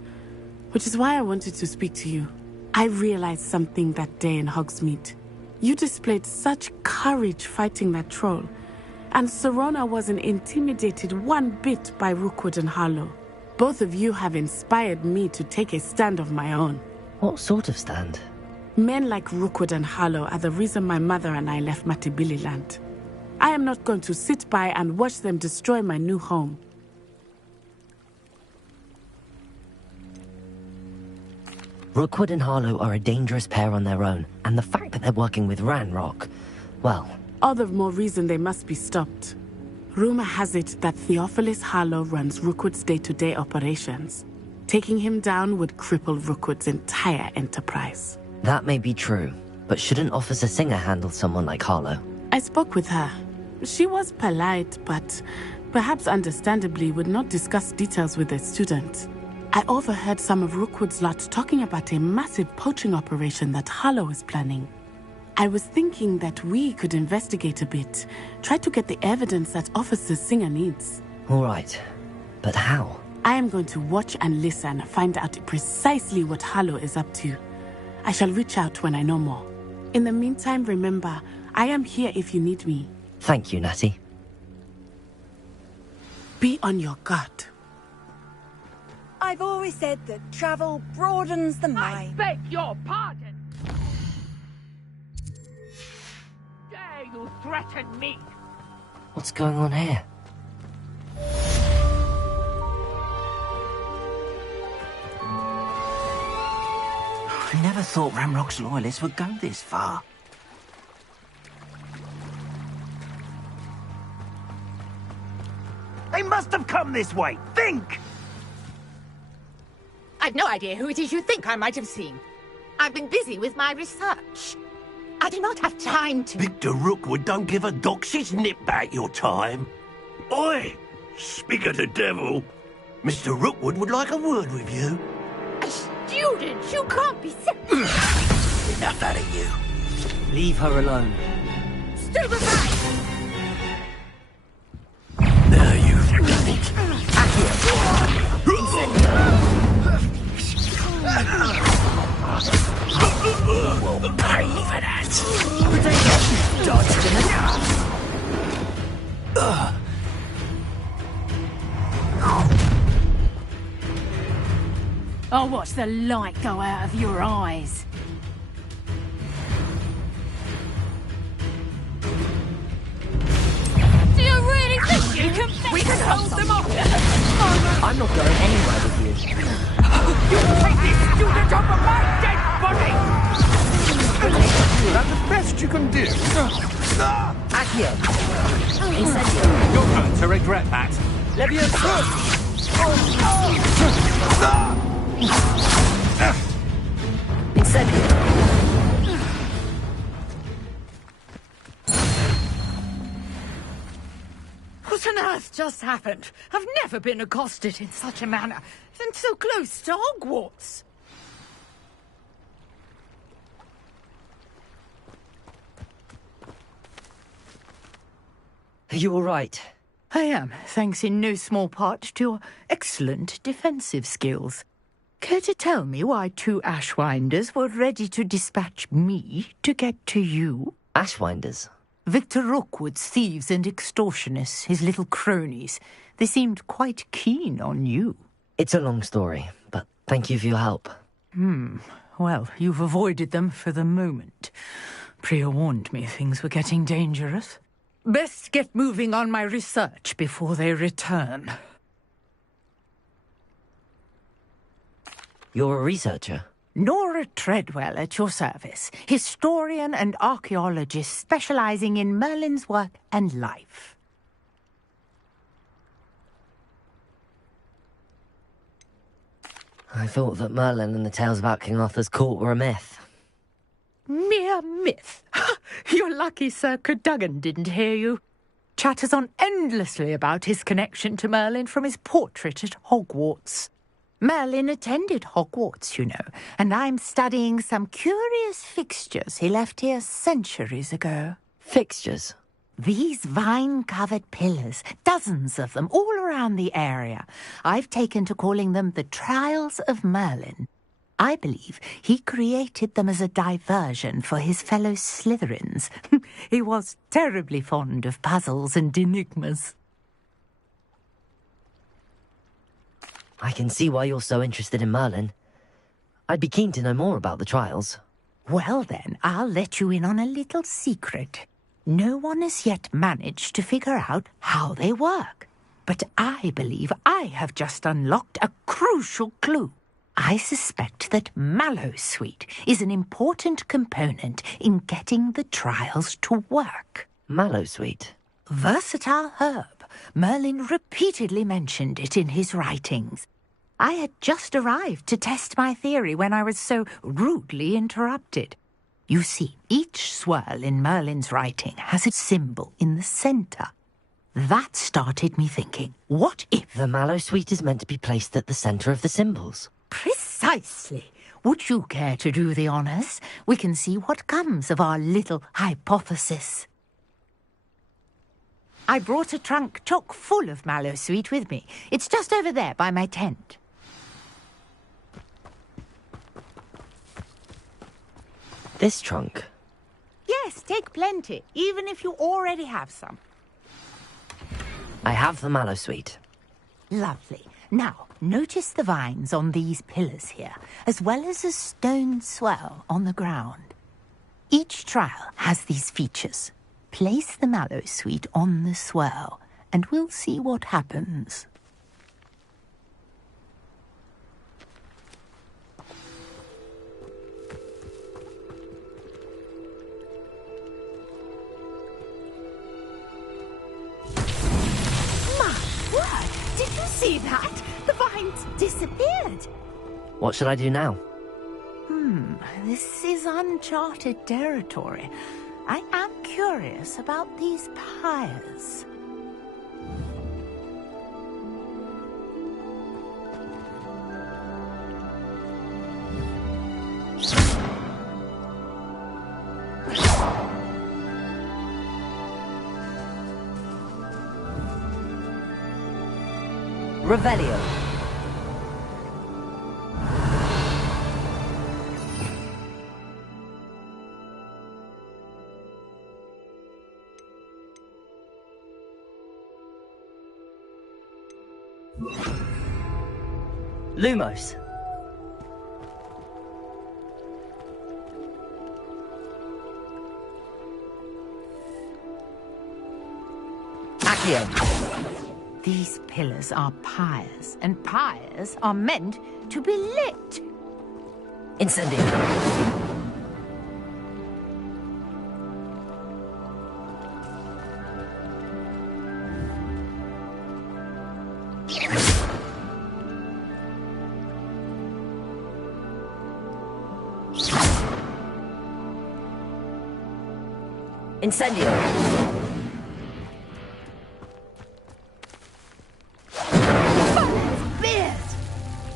which is why I wanted to speak to you. I realized something that day in Hogsmeade. You displayed such courage fighting that troll, and Serona wasn't intimidated one bit by Rookwood and Harlow. Both of you have inspired me to take a stand of my own. What sort of stand? Men like Rookwood and Harlow are the reason my mother and I left Matabili land. I am not going to sit by and watch them destroy my new home. Rookwood and Harlow are a dangerous pair on their own, and the fact that they're working with Ranrock, well... All the more reason they must be stopped. Rumor has it that Theophilus Harlow runs Rookwood's day-to-day operations. Taking him down would cripple Rookwood's entire enterprise. That may be true, but shouldn't Officer Singer handle someone like Harlow? I spoke with her. She was polite, but perhaps understandably would not discuss details with a student. I overheard some of Rookwood's lot talking about a massive poaching operation that Harlow is planning. I was thinking that we could investigate a bit, try to get the evidence that Officer Singer needs. All right, but how? I am going to watch and listen, find out precisely what Harlow is up to. I shall reach out when I know more. In the meantime, remember, I am here if you need me. Thank you, Natty. Be on your guard. I've always said that travel broadens the mind. I beg your pardon! Dare you threaten me? What's going on here? I never thought Ranrock's loyalists would go this far. They must have come this way! Think! I've no idea who it is you think I might have seen. I've been busy with my research. I do not have time to... Victor Rookwood don't give a doxy's nip back your time. Oi! Speak of the devil. Mr. Rookwood would like a word with you. A student? You can't be sick. Enough out of you. Leave her alone. Stupefy! Now you've done it. We'll pay for that. Dodged I'll watch the light go out of your eyes. Do you really think you can... We can hold them off! I'm not going anywhere with you. You take this student off of my dead body! That's the best you can do. Accio. Incendio. You're going to regret that. Leviosa. Incendio. What on earth just happened? I've never been accosted in such a manner, and so close to Hogwarts. Are you all right? I am, thanks in no small part to your excellent defensive skills. Care to tell me why two Ashwinders were ready to dispatch me to get to you? Ashwinders? Victor Rookwood's thieves and extortionists, his little cronies. They seemed quite keen on you. It's a long story, but thank you for your help. Well, you've avoided them for the moment. Priya warned me things were getting dangerous. Best get moving on my research before they return. You're a researcher? Nora Treadwell at your service, historian and archaeologist specializing in Merlin's work and life. I thought that Merlin and the tales about King Arthur's court were a myth. Mere myth. You're lucky Sir Cadogan didn't hear you. Chatters on endlessly about his connection to Merlin from his portrait at Hogwarts. Merlin attended Hogwarts, you know, and I'm studying some curious fixtures he left here centuries ago. Fixtures? These vine-covered pillars, dozens of them, all around the area. I've taken to calling them the Trials of Merlin. I believe he created them as a diversion for his fellow Slytherins. He was terribly fond of puzzles and enigmas. I can see why you're so interested in Merlin. I'd be keen to know more about the trials. Well then, I'll let you in on a little secret. No one has yet managed to figure out how they work. But I believe I have just unlocked a crucial clue. I suspect that Mallowsweet is an important component in getting the trials to work. Mallowsweet? Versatile herb. Merlin repeatedly mentioned it in his writings. I had just arrived to test my theory when I was so rudely interrupted. You see, each swirl in Merlin's writing has a symbol in the centre. That started me thinking, what if... The Mallowsweet is meant to be placed at the centre of the symbols. Precisely. Would you care to do the honours? We can see what comes of our little hypothesis. I brought a trunk chock full of Mallowsweet with me. It's just over there by my tent. This trunk? Yes, take plenty, even if you already have some. I have the Mallowsweet. Lovely. Now, notice the vines on these pillars here, as well as a stone swell on the ground. Each trial has these features. Place the Mallowsweet on the swell, and we'll see what happens. Did you see that? The vines disappeared. What should I do now? This is uncharted territory. I am curious about these pyres. Revelio. Lumos. Accio. These pillars are pyres, and pyres are meant to be lit. Incendio. Incendio.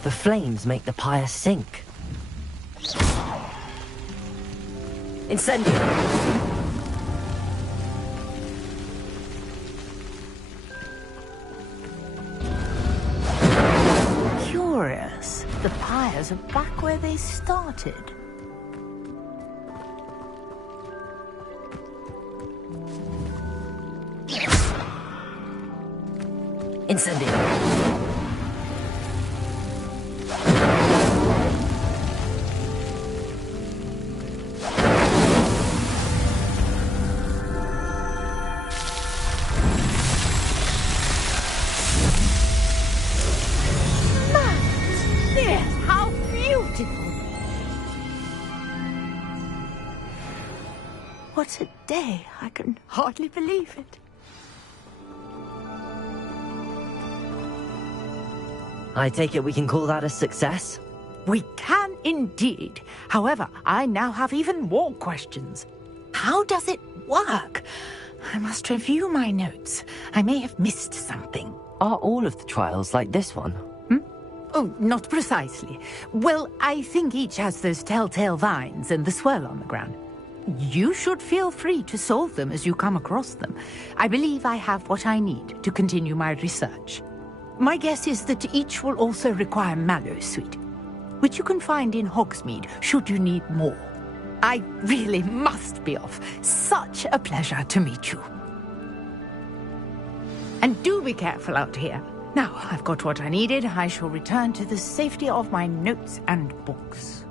The flames make the pyre sink. Incendio. Curious. The pyres are back where they started. Incendio. What a day! I can hardly believe it. I take it we can call that a success? We can indeed. However, I now have even more questions. How does it work? I must review my notes. I may have missed something. Are all of the trials like this one? Oh, not precisely. Well, I think each has those telltale vines and the swirl on the ground. You should feel free to solve them as you come across them. I believe I have what I need to continue my research. My guess is that each will also require mallowsweet, which you can find in Hogsmeade should you need more. I really must be off. Such a pleasure to meet you. And do be careful out here. Now, I've got what I needed. I shall return to the safety of my notes and books.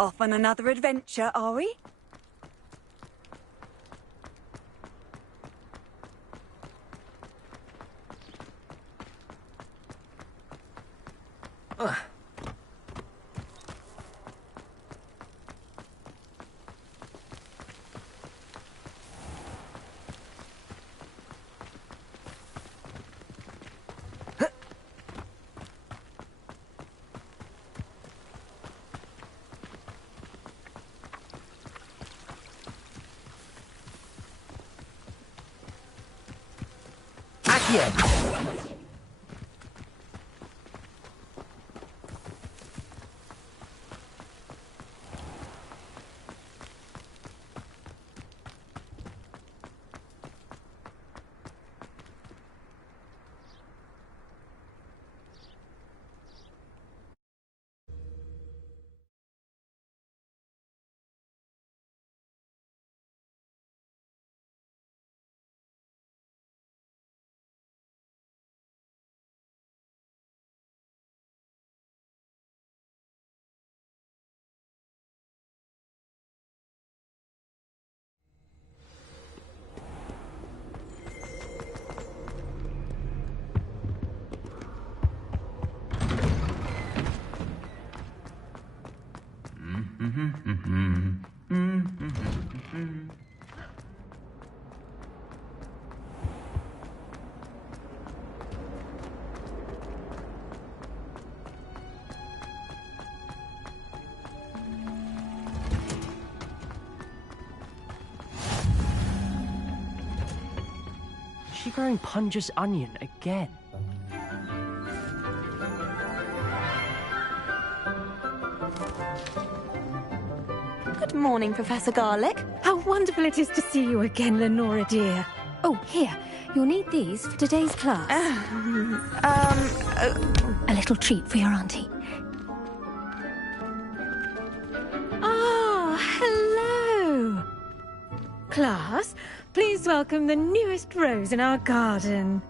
Off on another adventure, are we? Here. Is she growing Punja's onion again? Good morning, Professor Garlick. How wonderful it is to see you again, Lenora dear. Oh, here. You'll need these for today's class. A little treat for your auntie. Ah, hello. Class, please welcome the newest rose in our garden.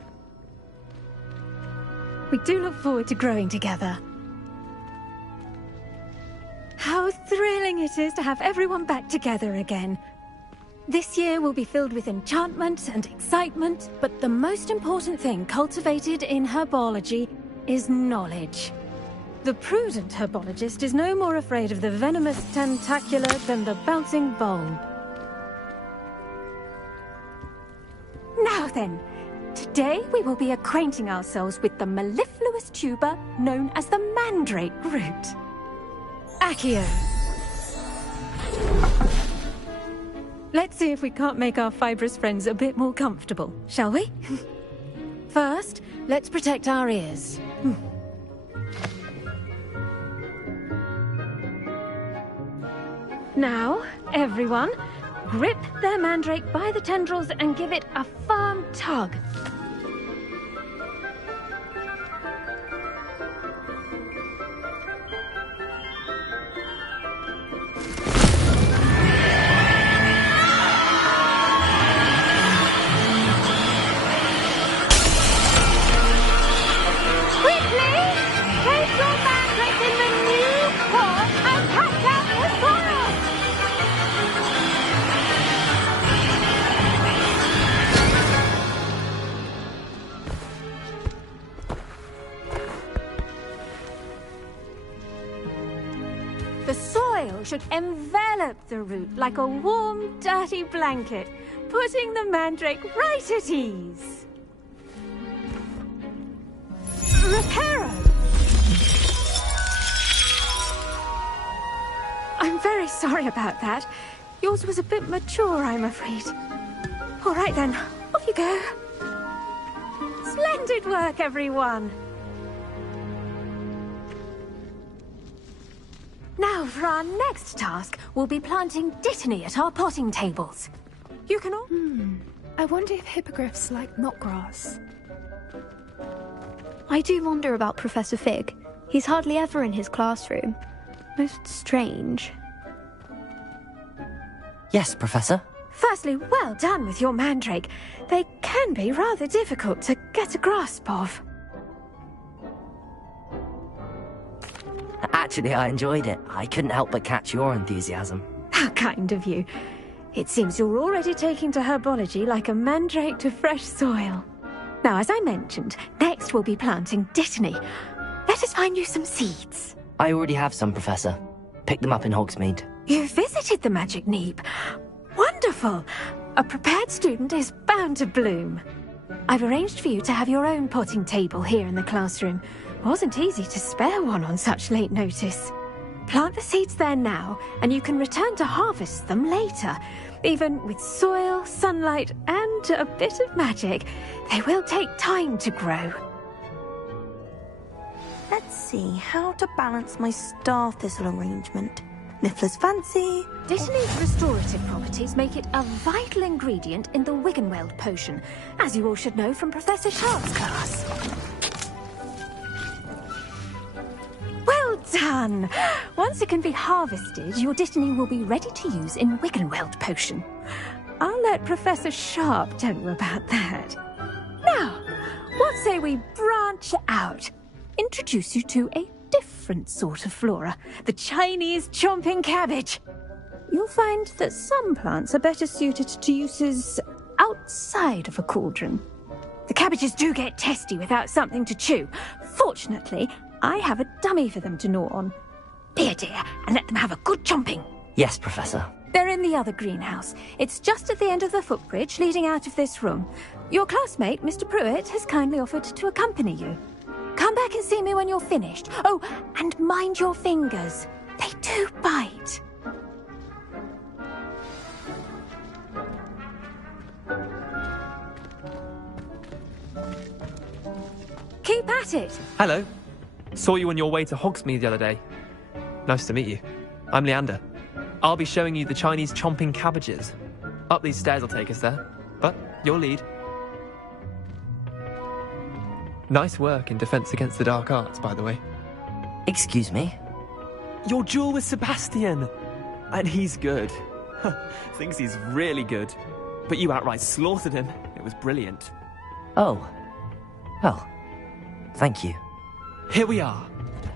We do look forward to growing together. How thrilling it is to have everyone back together again. This year will be filled with enchantment and excitement, but the most important thing cultivated in herbology is knowledge. The prudent herbologist is no more afraid of the venomous tentacula than the bouncing bulb. Now then, today we will be acquainting ourselves with the mellifluous tuber known as the mandrake root. Accio. Let's see if we can't make our fibrous friends a bit more comfortable, shall we? First, let's protect our ears. Now, everyone, grip their mandrake by the tendrils and give it a firm tug. Should envelop the root like a warm, dirty blanket, putting the mandrake right at ease. Reparo! I'm very sorry about that. Yours was a bit mature, I'm afraid. All right then, off you go. Splendid work, everyone. Now, for our next task, we'll be planting dittany at our potting tables. You can all... I wonder if hippogriffs like knotgrass. I do wonder about Professor Fig. He's hardly ever in his classroom. Most strange. Yes, Professor? Firstly, well done with your mandrake. They can be rather difficult to get a grasp of. Actually, I enjoyed it. I couldn't help but catch your enthusiasm. How kind of you. It seems you're already taking to herbology like a mandrake to fresh soil. Now, as I mentioned, next we'll be planting dittany. Let us find you some seeds. I already have some, Professor. Picked them up in Hogsmeade. You visited the Magic Neep. Wonderful! A prepared student is bound to bloom. I've arranged for you to have your own potting table here in the classroom. Wasn't easy to spare one on such late notice. Plant the seeds there now, and you can return to harvest them later. Even with soil, sunlight, and a bit of magic, they will take time to grow. Let's see how to balance my star thistle arrangement. Niffler's fancy. Dittany's restorative properties make it a vital ingredient in the Wiggenweld potion, as you all should know from Professor Sharp's class. Well done! Once it can be harvested, your dittany will be ready to use in Wiggenweld potion. I'll let Professor Sharp tell you about that. Now, what say we branch out? Introduce you to a different sort of flora, the Chinese chomping cabbage. You'll find that some plants are better suited to uses outside of a cauldron. The cabbages do get testy without something to chew. Fortunately, I have a dummy for them to gnaw on. Be a dear and let them have a good chomping. Yes, Professor. They're in the other greenhouse. It's just at the end of the footbridge leading out of this room. Your classmate, Mr. Pruitt, has kindly offered to accompany you. Come back and see me when you're finished. Oh, and mind your fingers. They do bite. Keep at it. Hello. Saw you on your way to Hogsmeade the other day. Nice to meet you. I'm Leander. I'll be showing you the Chinese chomping cabbages. Up these stairs will take us there, but your lead. Nice work in Defense Against the Dark Arts, by the way. Excuse me? Your duel with Sebastian! And he's good. Thinks he's really good. But you outright slaughtered him. It was brilliant. Oh. Well, thank you. Here we are,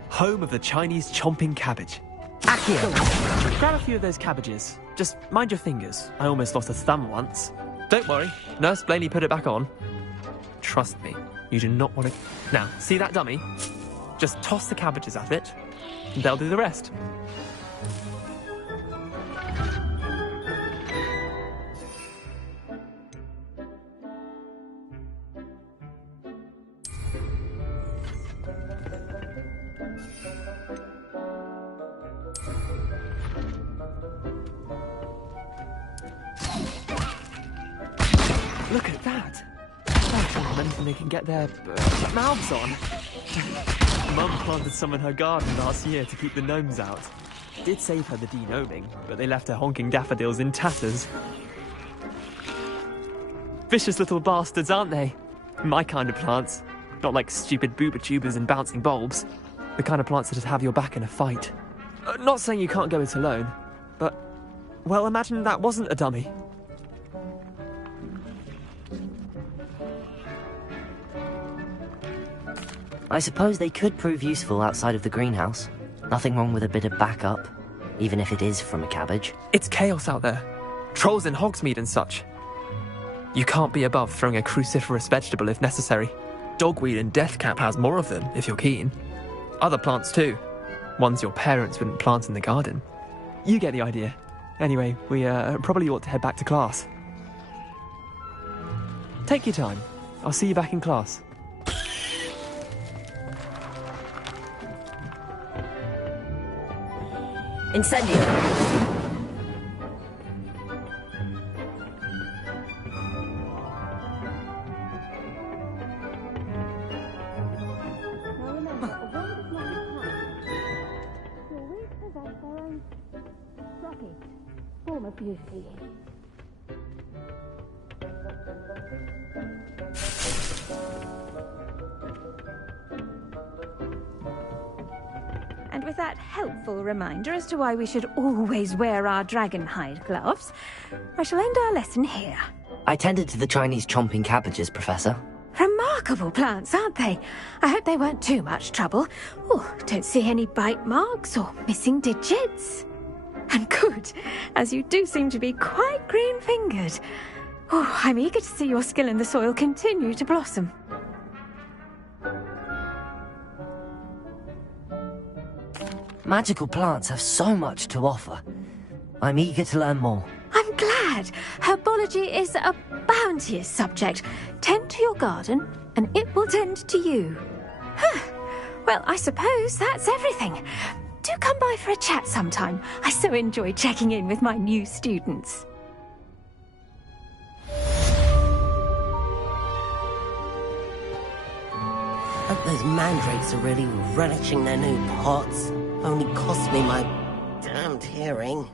home of the Chinese chomping cabbage. Accio! Grab a few of those cabbages. Just mind your fingers. I almost lost a thumb once. Don't worry, Nurse Blaney put it back on. Trust me, you do not want to... Now, see that dummy? Just toss the cabbages at it, and they'll do the rest. Look at that! I don't know anything they can get their mouths on. Mum planted some in her garden last year to keep the gnomes out. Did save her the denoming, but they left her honking daffodils in tatters. Vicious little bastards, aren't they? My kind of plants. Not like stupid booba tubers and bouncing bulbs. The kind of plants that have your back in a fight. Not saying you can't go it alone, but... Well, imagine that wasn't a dummy. I suppose they could prove useful outside of the greenhouse. Nothing wrong with a bit of backup, even if it is from a cabbage. It's chaos out there. Trolls in Hogsmeade and such. You can't be above throwing a cruciferous vegetable if necessary. Dogweed and deathcap has more of them, if you're keen. Other plants too. Ones your parents wouldn't plant in the garden. You get the idea. Anyway, we probably ought to head back to class. Take your time. I'll see you back in class. Incendio! Form of beauty. And with that helpful reminder as to why we should always wear our dragonhide gloves, I shall end our lesson here. I tended to the Chinese chomping cabbages, Professor. Remarkable plants, aren't they? I hope they weren't too much trouble. Oh, don't see any bite marks or missing digits. And good, as you do seem to be quite green-fingered. Oh, I'm eager to see your skill in the soil continue to blossom. Magical plants have so much to offer. I'm eager to learn more. I'm glad. Herbology is a bounteous subject. Tend to your garden, and it will tend to you. Well, I suppose that's everything. Do come by for a chat sometime. I so enjoy checking in with my new students. Hope those mandrakes are really relishing their new pots. Only cost me my damned hearing.